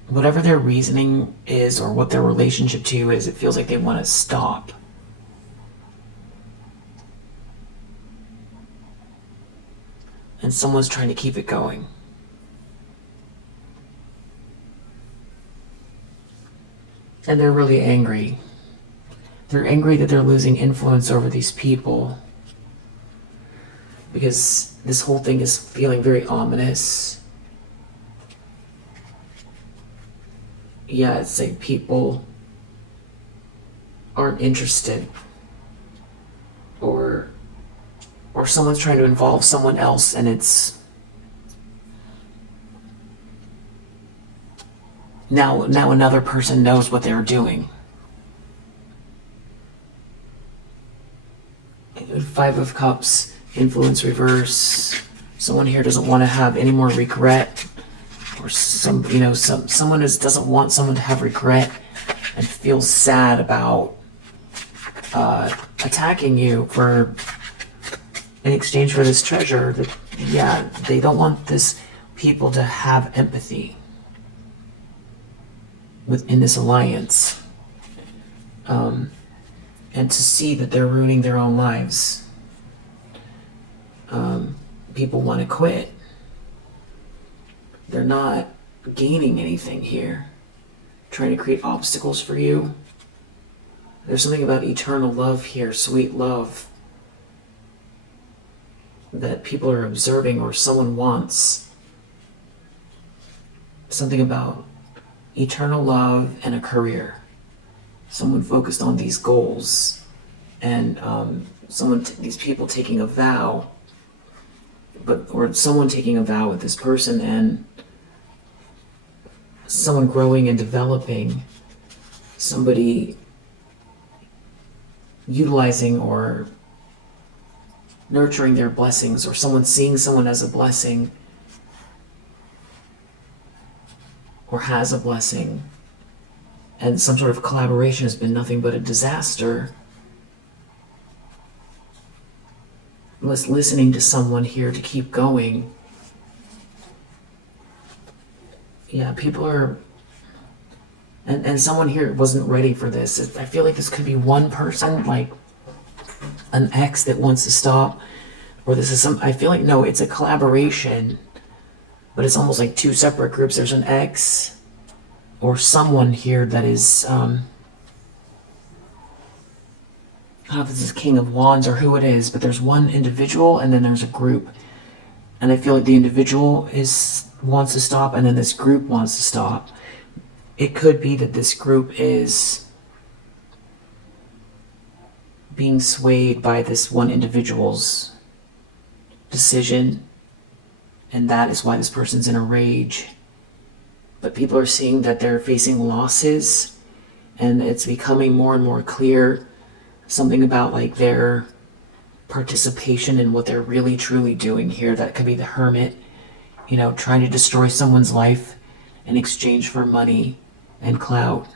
whatever their reasoning is, or what their relationship to you is, it feels like they want to stop. And someone's trying to keep it going. And they're really angry. They're angry that they're losing influence over these people, because this whole thing is feeling very ominous. Yeah, it's like people aren't interested, or someone's trying to involve someone else, and it's now another person knows what they're doing. Five of Cups, influence reverse. Someone here doesn't want to have any more regret, or someone doesn't want someone to have regret and feel sad about attacking you in exchange for this treasure. They don't want this people to have empathy within this alliance, and to see that they're ruining their own lives. People want to quit. They're not gaining anything here, trying to create obstacles for you. There's something about eternal love here, sweet love, that people are observing, or someone wants. Something about eternal love and a career. someone focused on these goals, and these people taking a vow, or someone taking a vow with this person, and someone growing and developing, somebody utilizing or nurturing their blessings, or someone seeing someone as a blessing or has a blessing, and some sort of collaboration has been nothing but a disaster. Listening to someone here to keep going. Yeah, people are, and someone here wasn't ready for this. I feel like this could be one person, like an ex that wants to stop, or this is I feel like, no, it's a collaboration, but it's almost like two separate groups. There's an ex or someone here that is, I don't know if this is King of Wands or who it is, but there's one individual and then there's a group. And I feel like the individual wants to stop, and then this group wants to stop. It could be that this group is being swayed by this one individual's decision, and that is why this person's in a rage. But people are seeing that they're facing losses, and it's becoming more and more clear something about like their participation in what they're really truly doing here. That could be the Hermit, trying to destroy someone's life in exchange for money and clout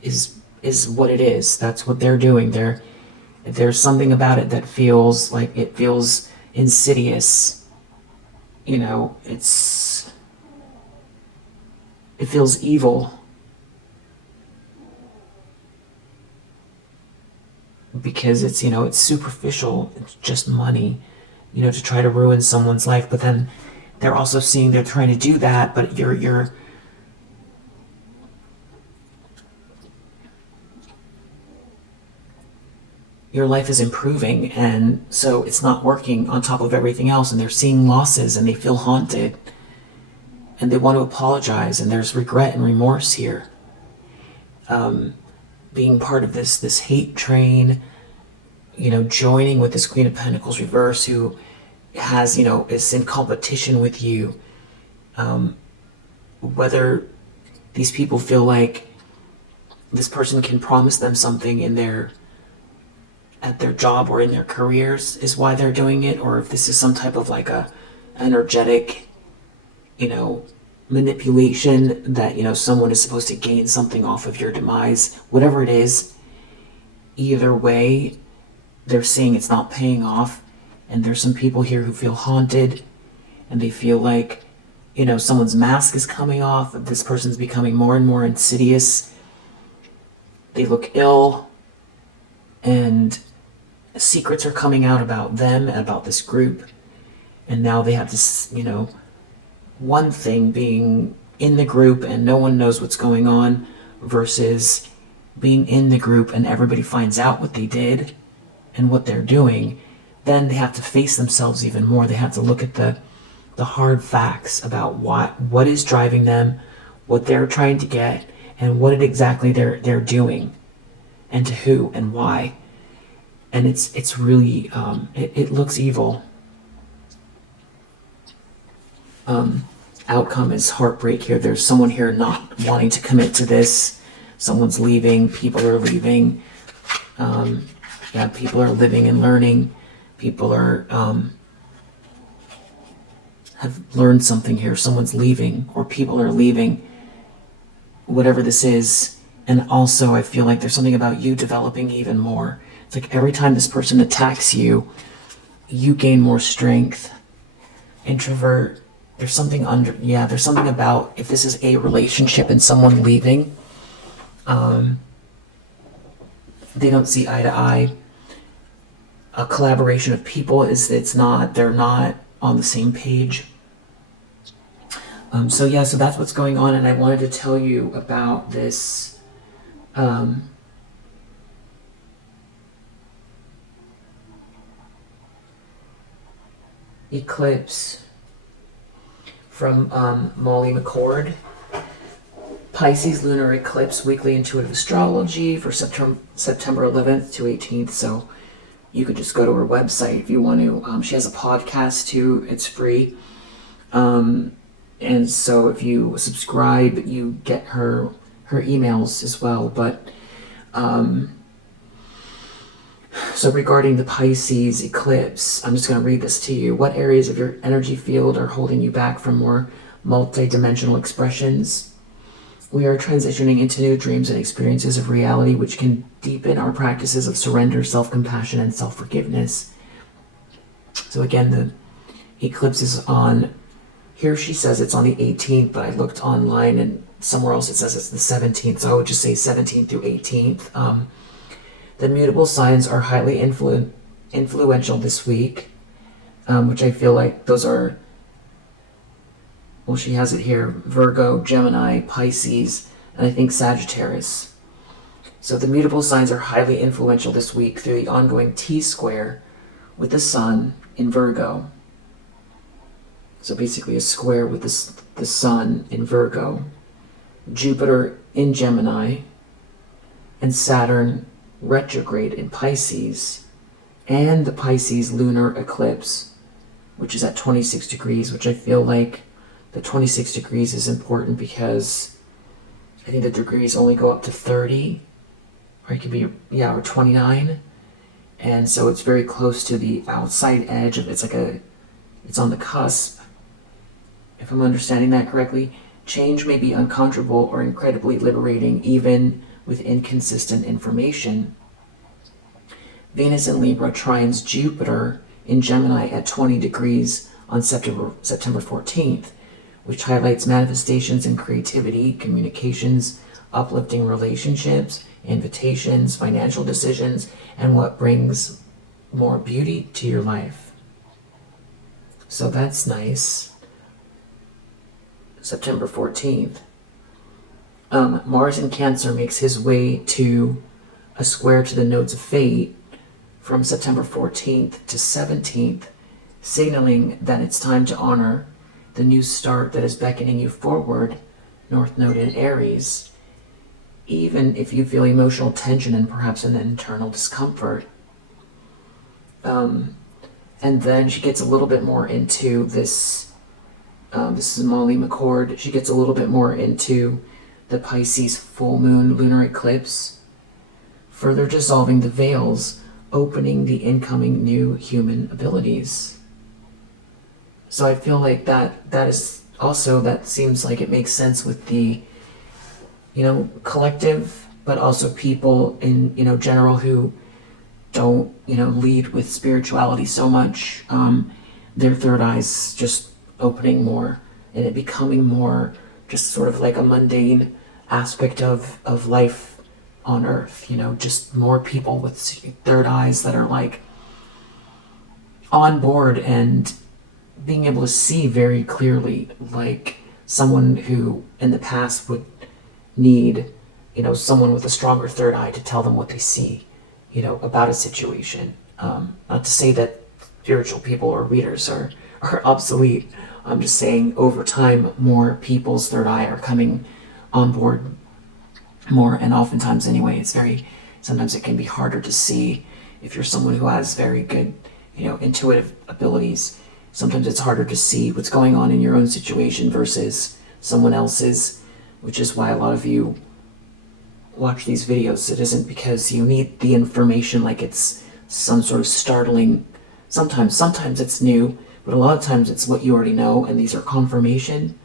is what it is. That's what they're doing. There's something about it that feels like it feels insidious. It feels evil. Because it's superficial. It's just money, to try to ruin someone's life. But then they're also seeing they're trying to do that, but your life is improving, and so it's not working on top of everything else, and they're seeing losses and they feel haunted and they want to apologize, and there's regret and remorse here. Being part of this hate train, joining with this Queen of Pentacles reverse, who has, is in competition with you. Whether these people feel like this person can promise them something at their job or in their careers is why they're doing it, or if this is some type of like a energetic, manipulation that, someone is supposed to gain something off of your demise. Whatever it is, either way, they're saying it's not paying off, and there's some people here who feel haunted, and they feel like, someone's mask is coming off, this person's becoming more and more insidious. They look ill, and secrets are coming out about them and about this group, and now they have this, one thing being in the group and no one knows what's going on, versus being in the group and everybody finds out what they did and what they're doing. Then they have to face themselves even more. They have to look at the hard facts about what is driving them, what they're trying to get, and what exactly they're doing, and to who and why. And it's really it looks evil. Outcome is heartbreak here. There's someone here not wanting to commit to this. Someone's leaving. People are leaving. People are living and learning. People are have learned something here. Someone's leaving, or people are leaving. Whatever this is. And also, I feel like there's something about you developing even more. It's like every time this person attacks you, you gain more strength. Introvert. There's something there's something about, if this is a relationship and someone leaving, they don't see eye to eye. A collaboration of people they're not on the same page. So that's what's going on, and I wanted to tell you about this eclipse from Molly McCord, Pisces lunar eclipse, weekly intuitive astrology for September 11th to 18th. So you could just go to her website if you want to. She has a podcast too. It's free. And so if you subscribe, you get her emails as well. But so regarding the Pisces eclipse, I'm just going to read this to you. What areas of your energy field are holding you back from more multidimensional expressions? We are transitioning into new dreams and experiences of reality, which can deepen our practices of surrender, self-compassion, and self-forgiveness. So again, the eclipse is on, here she says it's on the 18th, but I looked online and somewhere else it says it's the 17th, so I would just say 17th through 18th. The mutable signs are highly influential this week, which I feel like those are, well, she has it here, Virgo, Gemini, Pisces, and I think Sagittarius. So the mutable signs are highly influential this week through the ongoing T-square with the Sun in Virgo. So basically a square with the Sun in Virgo, Jupiter in Gemini, and Saturn retrograde in Pisces, and the Pisces lunar eclipse, which is at 26 degrees, which I feel like the 26 degrees is important because I think the degrees only go up to 30, or it could be, or 29. And so it's very close to the outside edge of, it's on the cusp. If I'm understanding that correctly, change may be uncomfortable or incredibly liberating, even with inconsistent information. Venus in Libra trines Jupiter in Gemini at 20 degrees on September 14th, which highlights manifestations in creativity, communications, uplifting relationships, invitations, financial decisions, and what brings more beauty to your life. So that's nice. September 14th. Mars in Cancer makes his way to a square to the nodes of fate from September 14th to 17th, signaling that it's time to honor the new start that is beckoning you forward, North Node in Aries, even if you feel emotional tension and perhaps an internal discomfort. And then she gets a little bit more into this. This is Molly McCord. She gets a little bit more into the Pisces full moon lunar eclipse, further dissolving the veils, opening the incoming new human abilities. So I feel like that is also, that seems like it makes sense with the, collective, but also people in, general who don't, lead with spirituality so much. Their third eyes just opening more and it becoming more just sort of like a mundane aspect of life on Earth, just more people with third eyes that are like on board and being able to see very clearly, like someone who in the past would need, someone with a stronger third eye to tell them what they see, about a situation. Not to say that spiritual people or readers are obsolete. I'm just saying over time, more people's third eye are coming on board more, and oftentimes anyway, sometimes it can be harder to see if you're someone who has very good, intuitive abilities. Sometimes it's harder to see what's going on in your own situation versus someone else's, which is why a lot of you watch these videos. It isn't because you need the information like it's some sort of startling. Sometimes it's new, but a lot of times it's what you already know, and these are confirmation.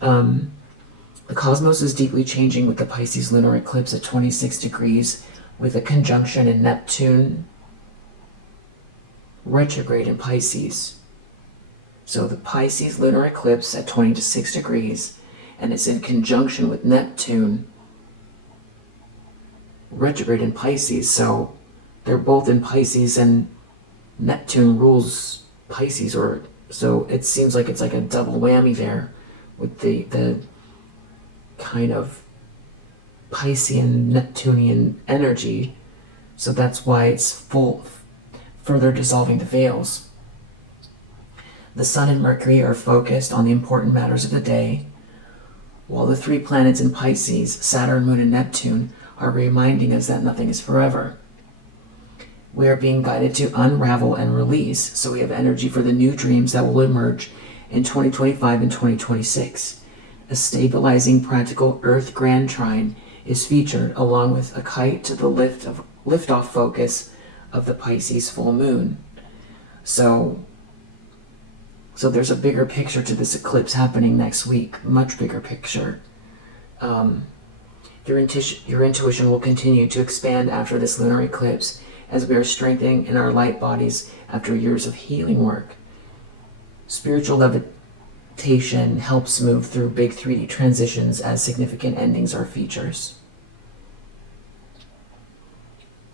The cosmos is deeply changing with the Pisces lunar eclipse at 26 degrees with a conjunction in Neptune retrograde in Pisces. So the Pisces lunar eclipse at 26 degrees, and it's in conjunction with Neptune retrograde in Pisces. So they're both in Pisces, and Neptune rules Pisces, or so it seems like it's like a double whammy there with the kind of Piscean Neptunian energy. So that's why it's further dissolving the veils. The Sun and Mercury are focused on the important matters of the day, while the 3 planets in Pisces, Saturn, Moon, and Neptune, are reminding us that nothing is forever. We are being guided to unravel and release, so we have energy for the new dreams that will emerge in 2025 and 2026. A stabilizing, practical Earth Grand Trine is featured, along with a kite to the liftoff focus of the Pisces full moon. So there's a bigger picture to this eclipse happening next week, much bigger picture. Your intuition will continue to expand after this lunar eclipse, as we are strengthening in our light bodies after years of healing work. Spiritual levitation helps move through big 3D transitions, as significant endings are features.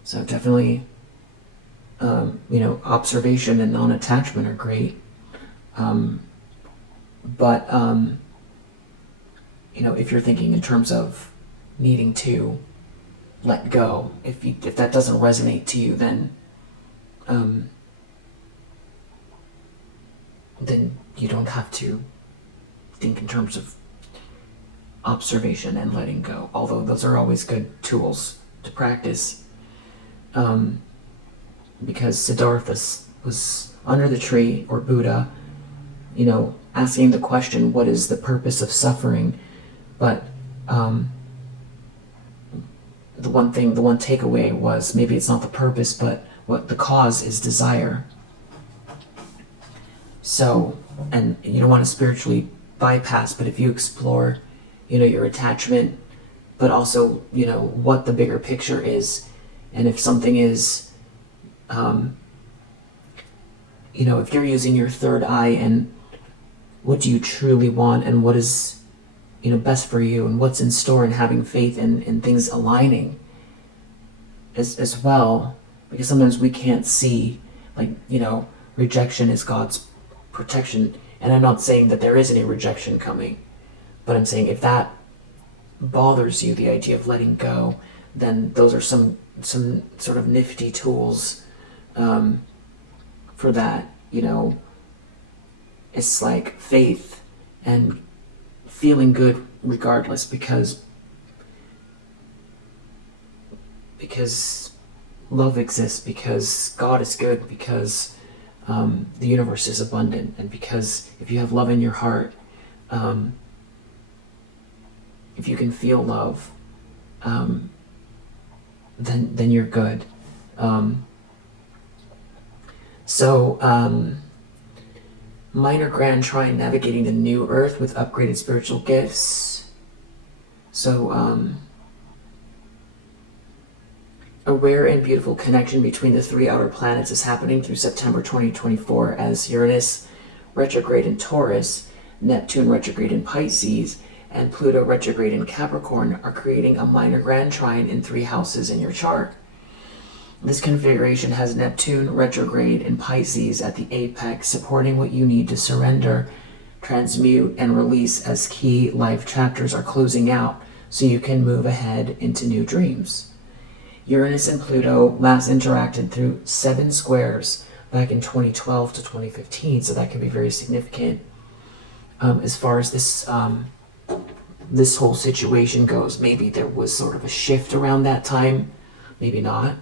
So definitely, observation and non-attachment are great. But if you're thinking in terms of needing to let go, if that doesn't resonate to you, then you don't have to think in terms of observation and letting go, although those are always good tools to practice. Because Siddhartha was under the tree, or Buddha, asking the question, what is the purpose of suffering? But the one takeaway was, maybe it's not the purpose, but what the cause is desire. So, and you don't want to spiritually bypass, but if you explore, your attachment, but also, what the bigger picture is, and if something is, if you're using your third eye, and what do you truly want, and what is, best for you, and what's in store, and having faith in things aligning as well, because sometimes we can't see, rejection is God's protection. And I'm not saying that there isn't any rejection coming, but I'm saying if that bothers you, the idea of letting go, then those are some sort of nifty tools for that. It's like faith and feeling good regardless, because love exists, because God is good, because the universe is abundant, and because if you have love in your heart, if you can feel love, then you're good. Minor Grand Trine, navigating the new Earth with upgraded spiritual gifts. A rare and beautiful connection between the 3 outer planets is happening through September 2024, as Uranus retrograde in Taurus, Neptune retrograde in Pisces, and Pluto retrograde in Capricorn are creating a minor Grand Trine in 3 houses in your chart. This configuration has Neptune retrograde in Pisces at the apex, supporting what you need to surrender, transmute, and release as key life chapters are closing out, so you can move ahead into new dreams. Uranus and Pluto last interacted through 7 squares back in 2012 to 2015, so that can be very significant as far as this whole situation goes. Maybe there was sort of a shift around that time, maybe not.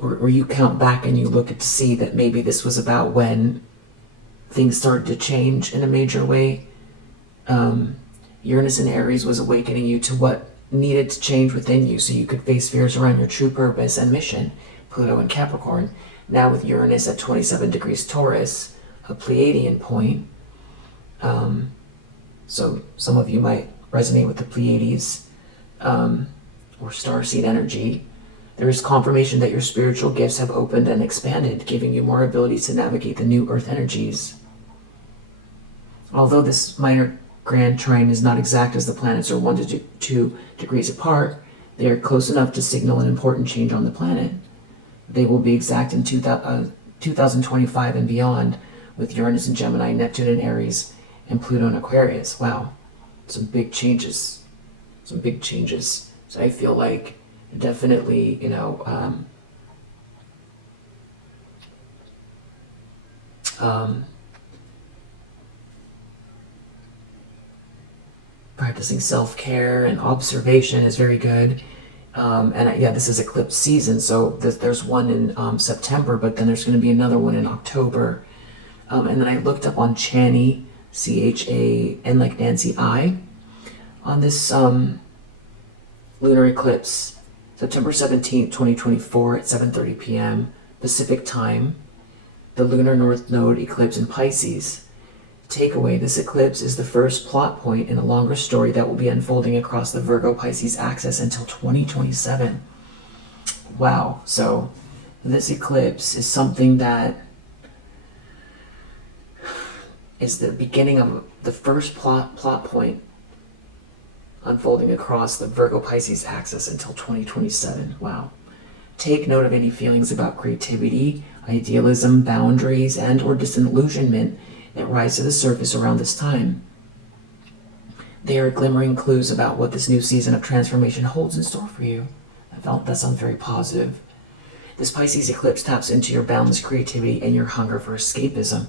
Or you count back and you look to see that maybe this was about when things started to change in a major way. Uranus in Aries was awakening you to what needed to change within you, so you could face fears around your true purpose and mission. Pluto in Capricorn, now with Uranus at 27 degrees Taurus, a Pleiadian point. So some of you might resonate with the Pleiades, or starseed energy. There is confirmation that your spiritual gifts have opened and expanded, giving you more abilities to navigate the new Earth energies. Although this minor Grand Trine is not exact, as the planets are 1 to 2 degrees apart, they are close enough to signal an important change on the planet. They will be exact in 2025 and beyond, with Uranus in Gemini, Neptune in Aries, and Pluto in Aquarius. Wow, some big changes. So I feel like definitely, Practicing self-care and observation is very good. Yeah, this is eclipse season, so there's one in September, but then there's going to be another one in October. And then I looked up on Chani, CHAN, like Nancy I, on this lunar eclipse, September 17th, 2024 at 7:30 p.m. Pacific time, the lunar north node eclipse in Pisces. Takeaway: this eclipse is the first plot point in a longer story that will be unfolding across the Virgo-Pisces axis until 2027. Wow. So this eclipse is something that is the beginning of the first plot point unfolding across the Virgo-Pisces axis until 2027. Wow. Take note of any feelings about creativity, idealism, boundaries, and or disillusionment that rise to the surface around this time. They are glimmering clues about what this new season of transformation holds in store for you. That sounds very positive. This Pisces eclipse taps into your boundless creativity and your hunger for escapism.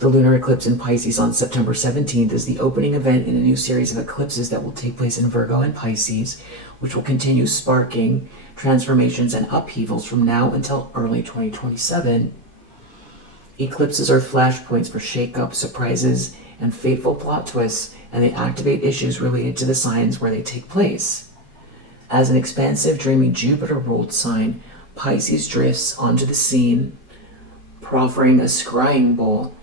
The lunar eclipse in Pisces on September 17th is the opening event in a new series of eclipses that will take place in Virgo and Pisces, which will continue sparking transformations and upheavals from now until early 2027. Eclipses are flashpoints for shake-ups, surprises, and fateful plot twists, and they activate issues related to the signs where they take place. As an expansive, dreamy Jupiter-ruled sign, Pisces drifts onto the scene, proffering a scrying bowl,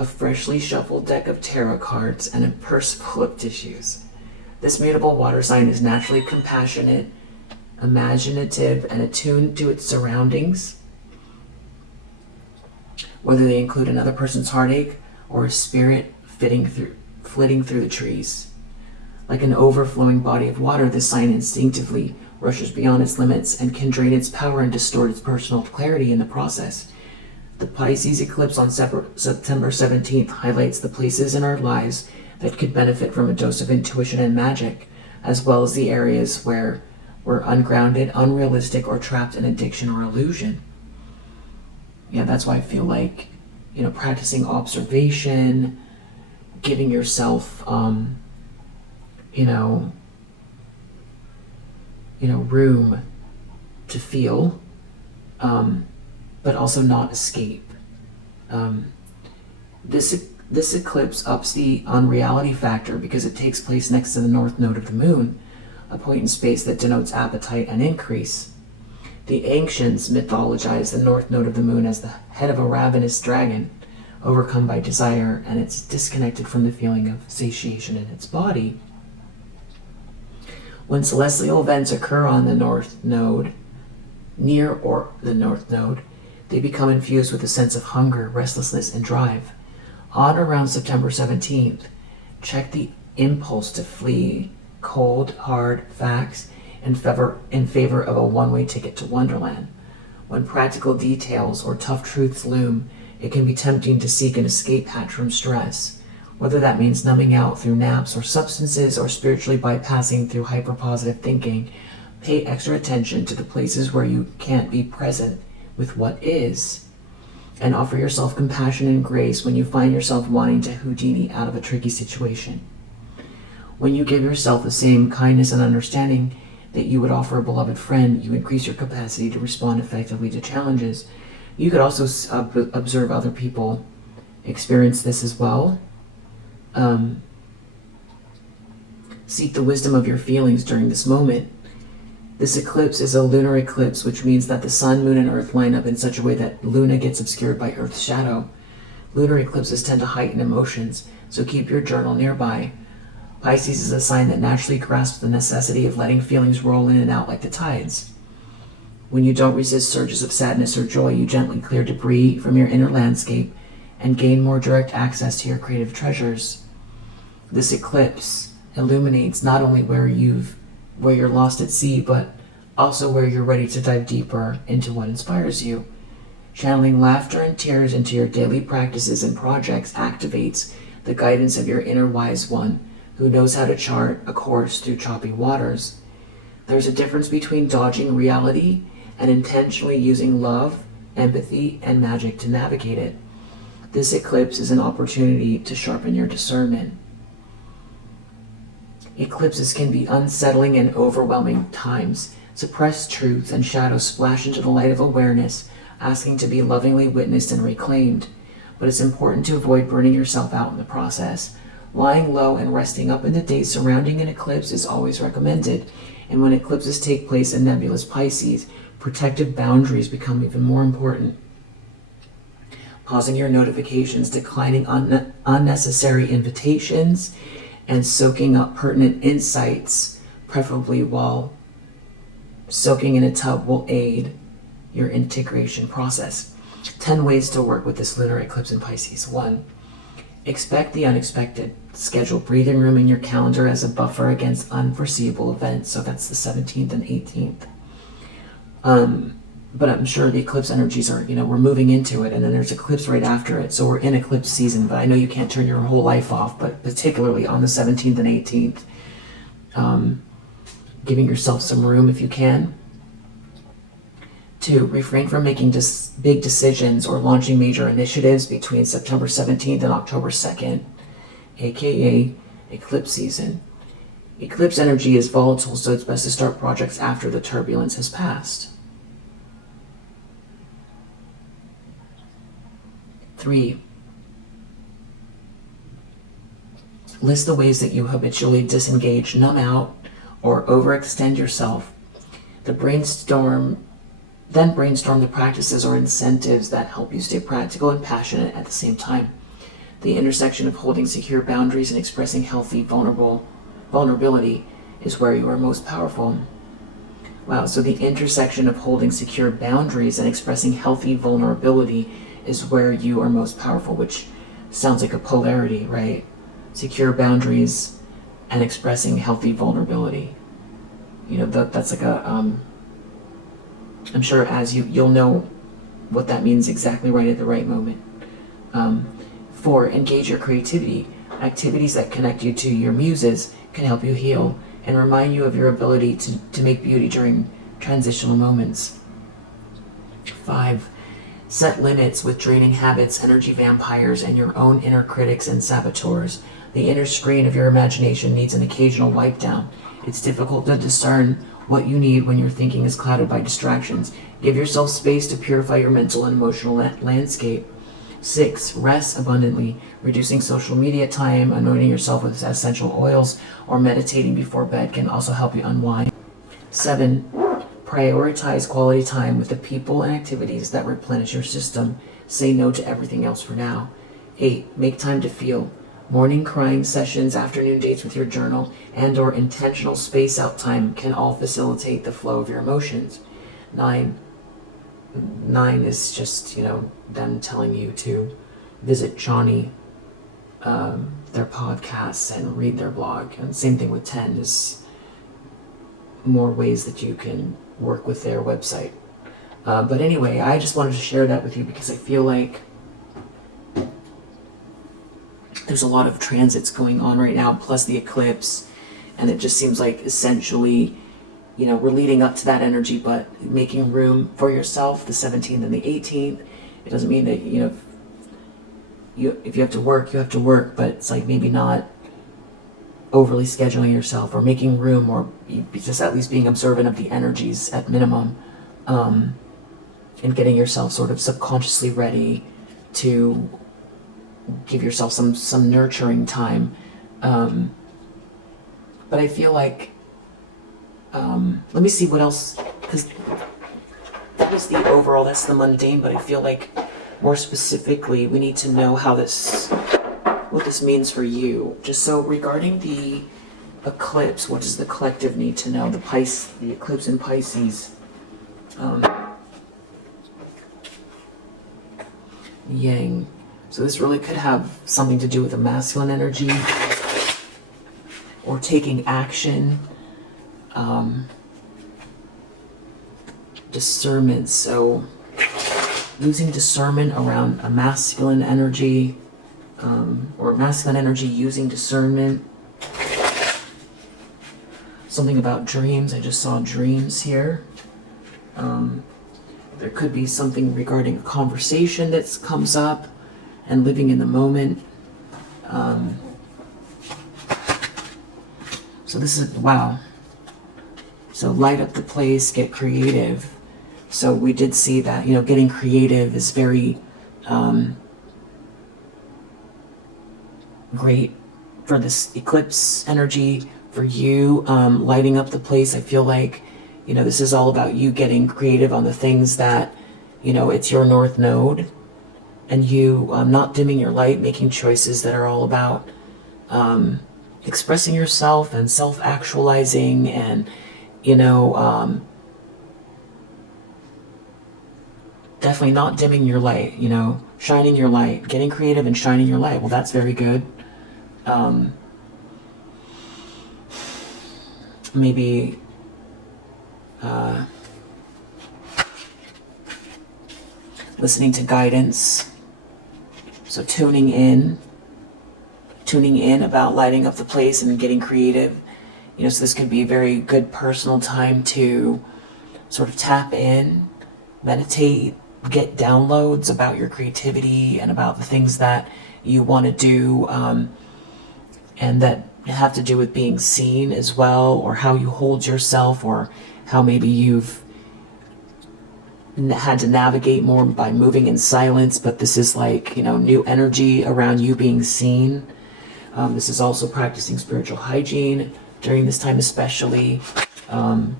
a freshly shuffled deck of tarot cards, and a purse full of tissues. This mutable water sign is naturally compassionate, imaginative, and attuned to its surroundings, whether they include another person's heartache or a spirit flitting through the trees. Like an overflowing body of water, this sign instinctively rushes beyond its limits and can drain its power and distort its personal clarity in the process. The Pisces eclipse on September 17th highlights the places in our lives that could benefit from a dose of intuition and magic, as well as the areas where we're ungrounded, unrealistic, or trapped in addiction or illusion. Yeah, that's why I feel like, practicing observation, giving yourself, room to feel, but also not escape. This eclipse ups the unreality factor because it takes place next to the north node of the moon, a point in space that denotes appetite and increase. The ancients mythologized the north node of the moon as the head of a ravenous dragon, overcome by desire, and it's disconnected from the feeling of satiation in its body. When celestial events occur on the north node, near or the north node, they become infused with a sense of hunger, restlessness, and drive. On or around September 17th, check the impulse to flee cold, hard facts in favor of a one-way ticket to Wonderland. When practical details or tough truths loom, it can be tempting to seek an escape hatch from stress, whether that means numbing out through naps or substances or spiritually bypassing through hyper-positive thinking. Pay extra attention to the places where you can't be present with what is, and offer yourself compassion and grace when you find yourself wanting to Houdini out of a tricky situation. When you give yourself the same kindness and understanding that you would offer a beloved friend, you increase your capacity to respond effectively to challenges. You could also observe other people experience this as well. Seek the wisdom of your feelings during this moment. This eclipse is a lunar eclipse, which means that the sun, moon, and earth line up in such a way that Luna gets obscured by Earth's shadow. Lunar eclipses tend to heighten emotions, so keep your journal nearby. Pisces is a sign that naturally grasps the necessity of letting feelings roll in and out like the tides. When you don't resist surges of sadness or joy, you gently clear debris from your inner landscape and gain more direct access to your creative treasures. This eclipse illuminates not only where you're lost at sea, but also where you're ready to dive deeper into what inspires you. Channeling laughter and tears into your daily practices and projects activates the guidance of your inner wise one, who knows how to chart a course through choppy waters. There's a difference between dodging reality and intentionally using love, empathy, and magic to navigate it. This eclipse is an opportunity to sharpen your discernment. Eclipses can be unsettling and overwhelming times. Suppressed truths and shadows splash into the light of awareness, asking to be lovingly witnessed and reclaimed. But it's important to avoid burning yourself out in the process. Lying low and resting up in the days surrounding an eclipse is always recommended. And when eclipses take place in nebulous Pisces, protective boundaries become even more important. Pausing your notifications, declining unnecessary invitations, and soaking up pertinent insights, preferably while soaking in a tub, will aid your integration process. 10 ways to work with this lunar eclipse in Pisces. 1. Expect the unexpected. Schedule breathing room in your calendar as a buffer against unforeseeable events. So that's the 17th and 18th. But I'm sure the eclipse energies are, we're moving into it, and then there's eclipse right after it. So we're in eclipse season, but I know you can't turn your whole life off, but particularly on the 17th and 18th, giving yourself some room if you can. 2, refrain from making big decisions or launching major initiatives between September 17th and October 2nd, aka eclipse season. Eclipse energy is volatile, so it's best to start projects after the turbulence has passed. 3, list the ways that you habitually disengage, numb out, or overextend yourself. Then brainstorm the practices or incentives that help you stay practical and passionate at the same time. The intersection of holding secure boundaries and expressing healthy vulnerability is where you are most powerful. Wow, so the intersection of holding secure boundaries and expressing healthy vulnerability is where you are most powerful, which sounds like a polarity, right? Secure boundaries and expressing healthy vulnerability. That's like a, I'm sure as you'll know what that means exactly right at the right moment. 4, engage your creativity. Activities that connect you to your muses can help you heal and remind you of your ability to make beauty during transitional moments. 5, set limits with draining habits, energy vampires, and your own inner critics and saboteurs. The inner screen of your imagination needs an occasional wipe down. It's difficult to discern what you need when your thinking is clouded by distractions. Give yourself space to purify your mental and emotional landscape. 6, rest abundantly. Reducing social media time, anointing yourself with essential oils, or meditating before bed can also help you unwind. 7, prioritize quality time with the people and activities that replenish your system. Say no to everything else for now. 8, make time to feel. Morning crying sessions, afternoon dates with your journal, and or intentional space out time can all facilitate the flow of your emotions. 9 is just, them telling you to visit Johnny, their podcasts, and read their blog. And same thing with 10 is more ways that you can work with their website. But anyway, I just wanted to share that with you because I feel like there's a lot of transits going on right now, plus the eclipse, and it just seems like essentially, we're leading up to that energy, but making room for yourself, the 17th and the 18th. It doesn't mean that, if you have to work, you have to work, but it's like maybe not overly scheduling yourself or making room, or just at least being observant of the energies at minimum, and getting yourself sort of subconsciously ready to give yourself some nurturing time. But I feel like, let me see what else, because that was the overall, that's the mundane, but I feel like more specifically we need to know what this means for you. Just so regarding the eclipse, what does the collective need to know? The eclipse in Pisces. Yang. So this really could have something to do with the masculine energy or taking action. Discernment. So using discernment around a masculine energy, or masculine energy using discernment. Something about dreams. I just saw dreams here. There could be something regarding a conversation that comes up and living in the moment. So this is, wow. So light up the place, get creative. So we did see that, you know, getting creative is very great for this eclipse energy for you, lighting up the place. I feel like, you know, this is all about you getting creative on the things that, you know, it's your north node, and you not dimming your light, making choices that are all about expressing yourself and self-actualizing, and, you know, definitely not dimming your light, you know, shining your light, getting creative and shining your light. Well, that's very good. Maybe listening to guidance. So tuning in about lighting up the place and getting creative. You know, so this could be a very good personal time to sort of tap in, meditate, get downloads about your creativity and about the things that you want to do, and that have to do with being seen as well, or how you hold yourself, or how maybe you've had to navigate more by moving in silence, but this is like, you know, new energy around you being seen. This is also practicing spiritual hygiene during this time especially. And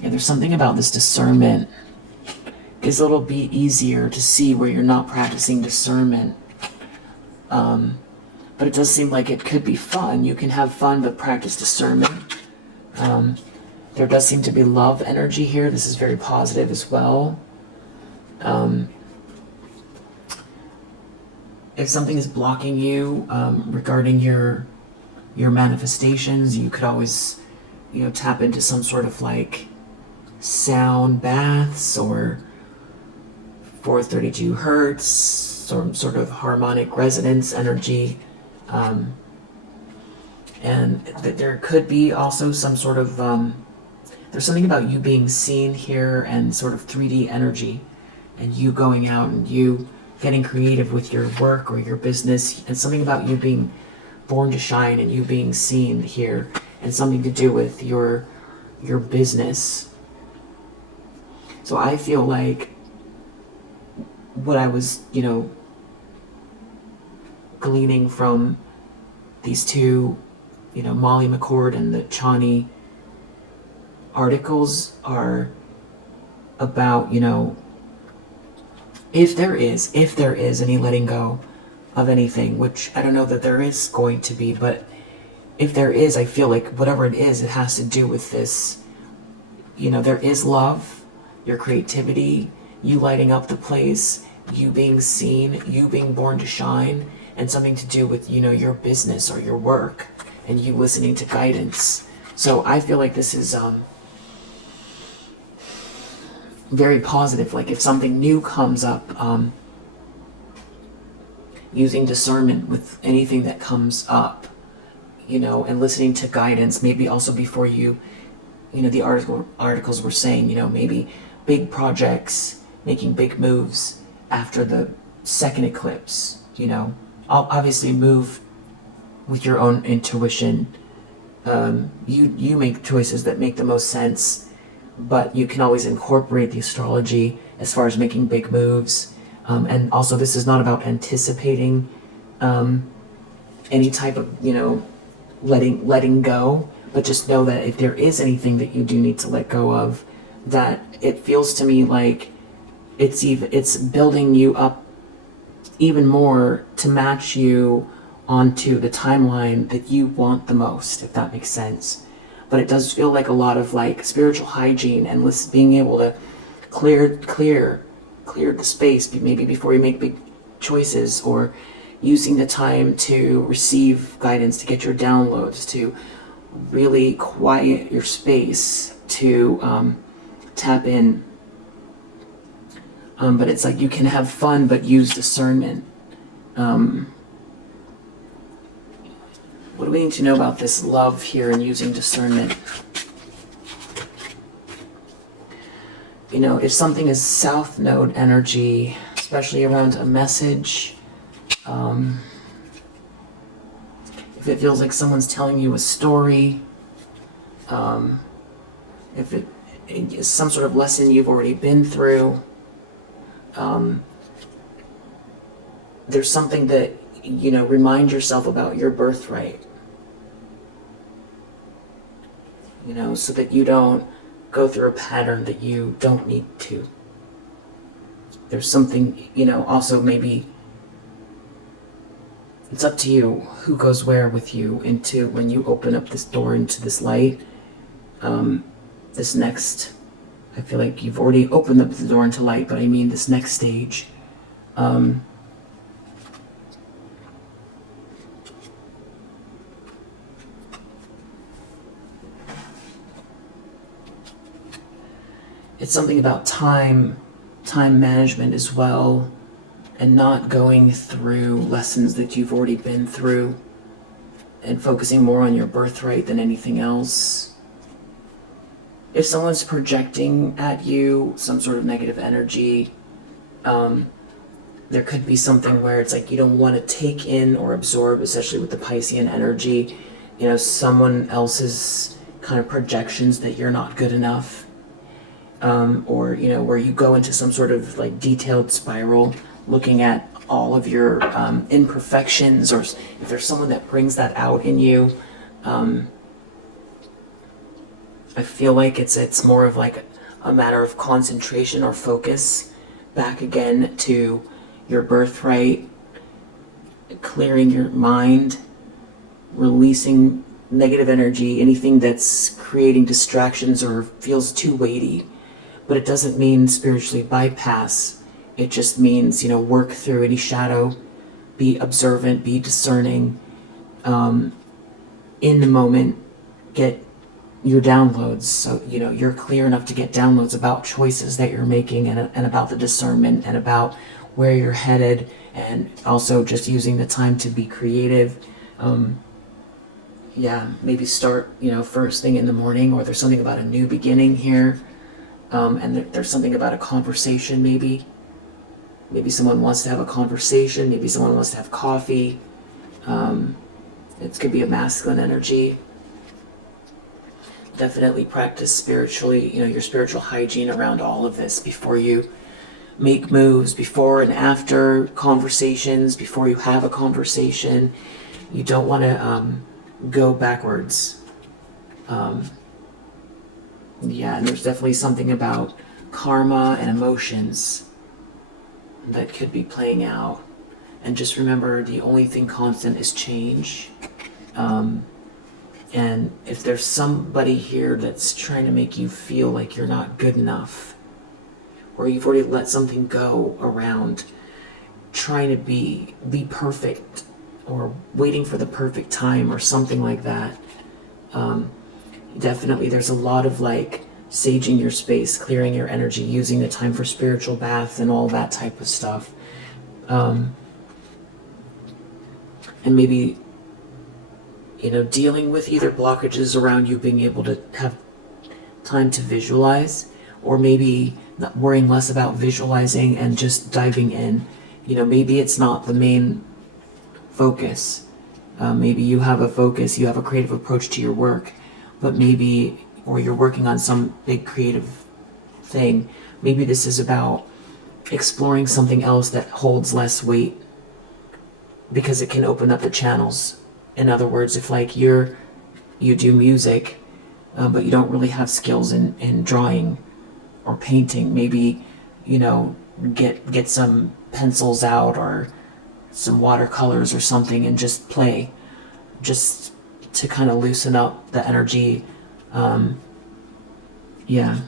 there's something about this discernment, because it'll be easier to see where you're not practicing discernment. But it does seem like it could be fun. You can have fun, but practice discernment. There does seem to be love energy here. This is very positive as well. If something is blocking you regarding your manifestations, you could always, you know, tap into some sort of like sound baths or 432 hertz, some sort of harmonic resonance energy. And that there could be also some sort of, there's something about you being seen here, and sort of 3D energy, and you going out and you getting creative with your work or your business, and something about you being born to shine and you being seen here, and something to do with your business. So I feel like what I was, you know, gleaning from these two, you know, Molly McCord and the Chani articles are about, you know, if there is any letting go of anything, which I don't know that there is going to be, but if there is, I feel like whatever it is, it has to do with this, you know, there is love, your creativity, you lighting up the place, you being seen, you being born to shine, and something to do with, you know, your business or your work, and you listening to guidance. So I feel like this is very positive. Like if something new comes up, using discernment with anything that comes up, you know, and listening to guidance, maybe also before you know, the articles were saying, you know, maybe big projects, making big moves after the second eclipse, you know. I'll obviously move with your own intuition. You make choices that make the most sense, but you can always incorporate the astrology as far as making big moves. And also, this is not about anticipating any type of, you know, letting go, but just know that if there is anything that you do need to let go of, that it feels to me like it's building you up even more to match you onto the timeline that you want the most, if that makes sense. But it does feel like a lot of like spiritual hygiene and being able to clear the space, maybe before you make big choices, or using the time to receive guidance, to get your downloads, to really quiet your space, to tap in. But it's like you can have fun, but use discernment. What do we need to know about this love here and using discernment? You know, if something is South Node energy, especially around a message, if it feels like someone's telling you a story, if it is some sort of lesson you've already been through, there's something that, you know, remind yourself about your birthright, you know, so that you don't go through a pattern that you don't need to. There's something, you know, also maybe it's up to you who goes where with you into when you open up this door into this light. This next, I feel like you've already opened up the door into light, but I mean this next stage. It's something about time management as well, and not going through lessons that you've already been through and focusing more on your birthright than anything else. If someone's projecting at you some sort of negative energy, there could be something where it's like you don't want to take in or absorb, especially with the Piscean energy, you know, someone else's kind of projections that you're not good enough. Or, you know, where you go into some sort of like detailed spiral looking at all of your imperfections, or if there's someone that brings that out in you, I feel like it's more of like a matter of concentration or focus back again to your birthright, clearing your mind, releasing negative energy, anything that's creating distractions or feels too weighty. But it doesn't mean spiritually bypass. It just means, you know, work through any shadow, be observant, be discerning, in the moment, get your downloads. So, you know, you're clear enough to get downloads about choices that you're making, and about the discernment, and about where you're headed, and also just using the time to be creative. Yeah, maybe start, you know, first thing in the morning, or there's something about a new beginning here. And there's something about a conversation, maybe someone wants to have a conversation, maybe someone wants to have coffee. It could be a masculine energy. Definitely practice spiritually, you know, your spiritual hygiene around all of this before you make moves, before and after conversations, before you have a conversation. You don't want to go backwards. Yeah, and there's definitely something about karma and emotions that could be playing out. And just remember, the only thing constant is change. And if there's somebody here that's trying to make you feel like you're not good enough, or you've already let something go around trying to be perfect, or waiting for the perfect time, or something like that, definitely there's a lot of like saging your space, clearing your energy, using the time for spiritual bath and all that type of stuff. And maybe, you know, dealing with either blockages around you being able to have time to visualize, or maybe not worrying less about visualizing and just diving in. You know, maybe it's not the main focus. Maybe you have a focus, you have a creative approach to your work, but maybe, or you're working on some big creative thing. Maybe this is about exploring something else that holds less weight, because it can open up the channels. In other words, if like you do music, but you don't really have skills in drawing or painting, maybe, you know, get some pencils out or some watercolors or something, and just play, just to kind of loosen up the energy. Yeah.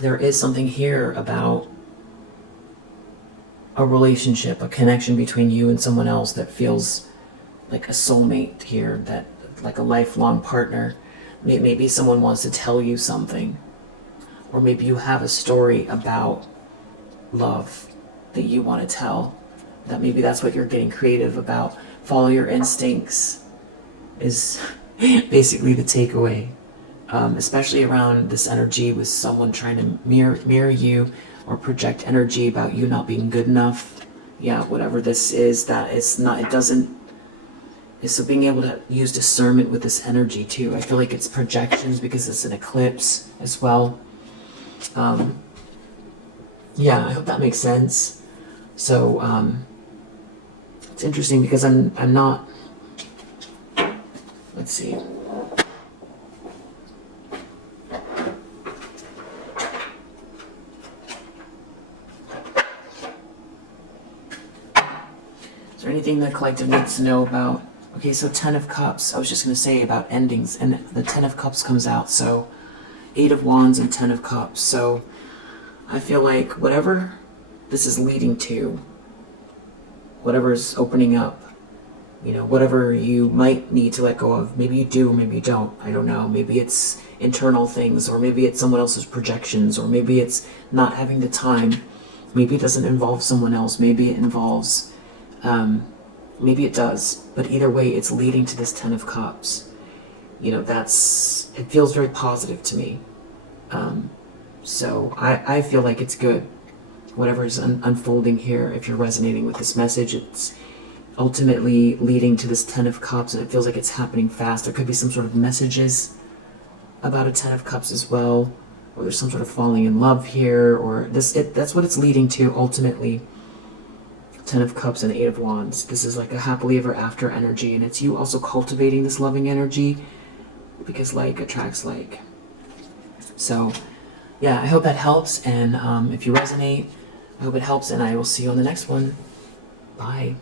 There is something here about a relationship, a connection between you and someone else that feels like a soulmate here, that like a lifelong partner. Maybe someone wants to tell you something, or maybe you have a story about love that you want to tell, that maybe that's what you're getting creative about. Follow your instincts is basically the takeaway, especially around this energy with someone trying to mirror you, or project energy about you not being good enough. Yeah, whatever this is, that it's not, it doesn't, So being able to use discernment with this energy too. I feel like it's projections because it's an eclipse as well. Yeah, I hope that makes sense. So it's interesting because I'm not, let's see. Is there anything the collective needs to know about? Okay, so 10 of Cups. I was just going to say about endings, and the 10 of Cups comes out. So 8 of Wands and 10 of Cups. So I feel like whatever this is leading to, whatever is opening up, you know, whatever you might need to let go of, maybe you do, maybe you don't, I don't know. Maybe it's internal things, or maybe it's someone else's projections, or maybe it's not having the time. Maybe it doesn't involve someone else. Maybe it involves, maybe it does. But either way, it's leading to this 10 of Cups. You know, it feels very positive to me. So I feel like it's good. Whatever is unfolding here, if you're resonating with this message, it's ultimately leading to this 10 of Cups, and it feels like it's happening fast. There could be some sort of messages about a 10 of Cups as well, or there's some sort of falling in love here, or that's what it's leading to ultimately. 10 of Cups and 8 of Wands. This is like a happily ever after energy, and it's you also cultivating this loving energy, because like attracts like. So yeah, I hope that helps, and if you resonate, I hope it helps, and I will see you on the next one. Bye.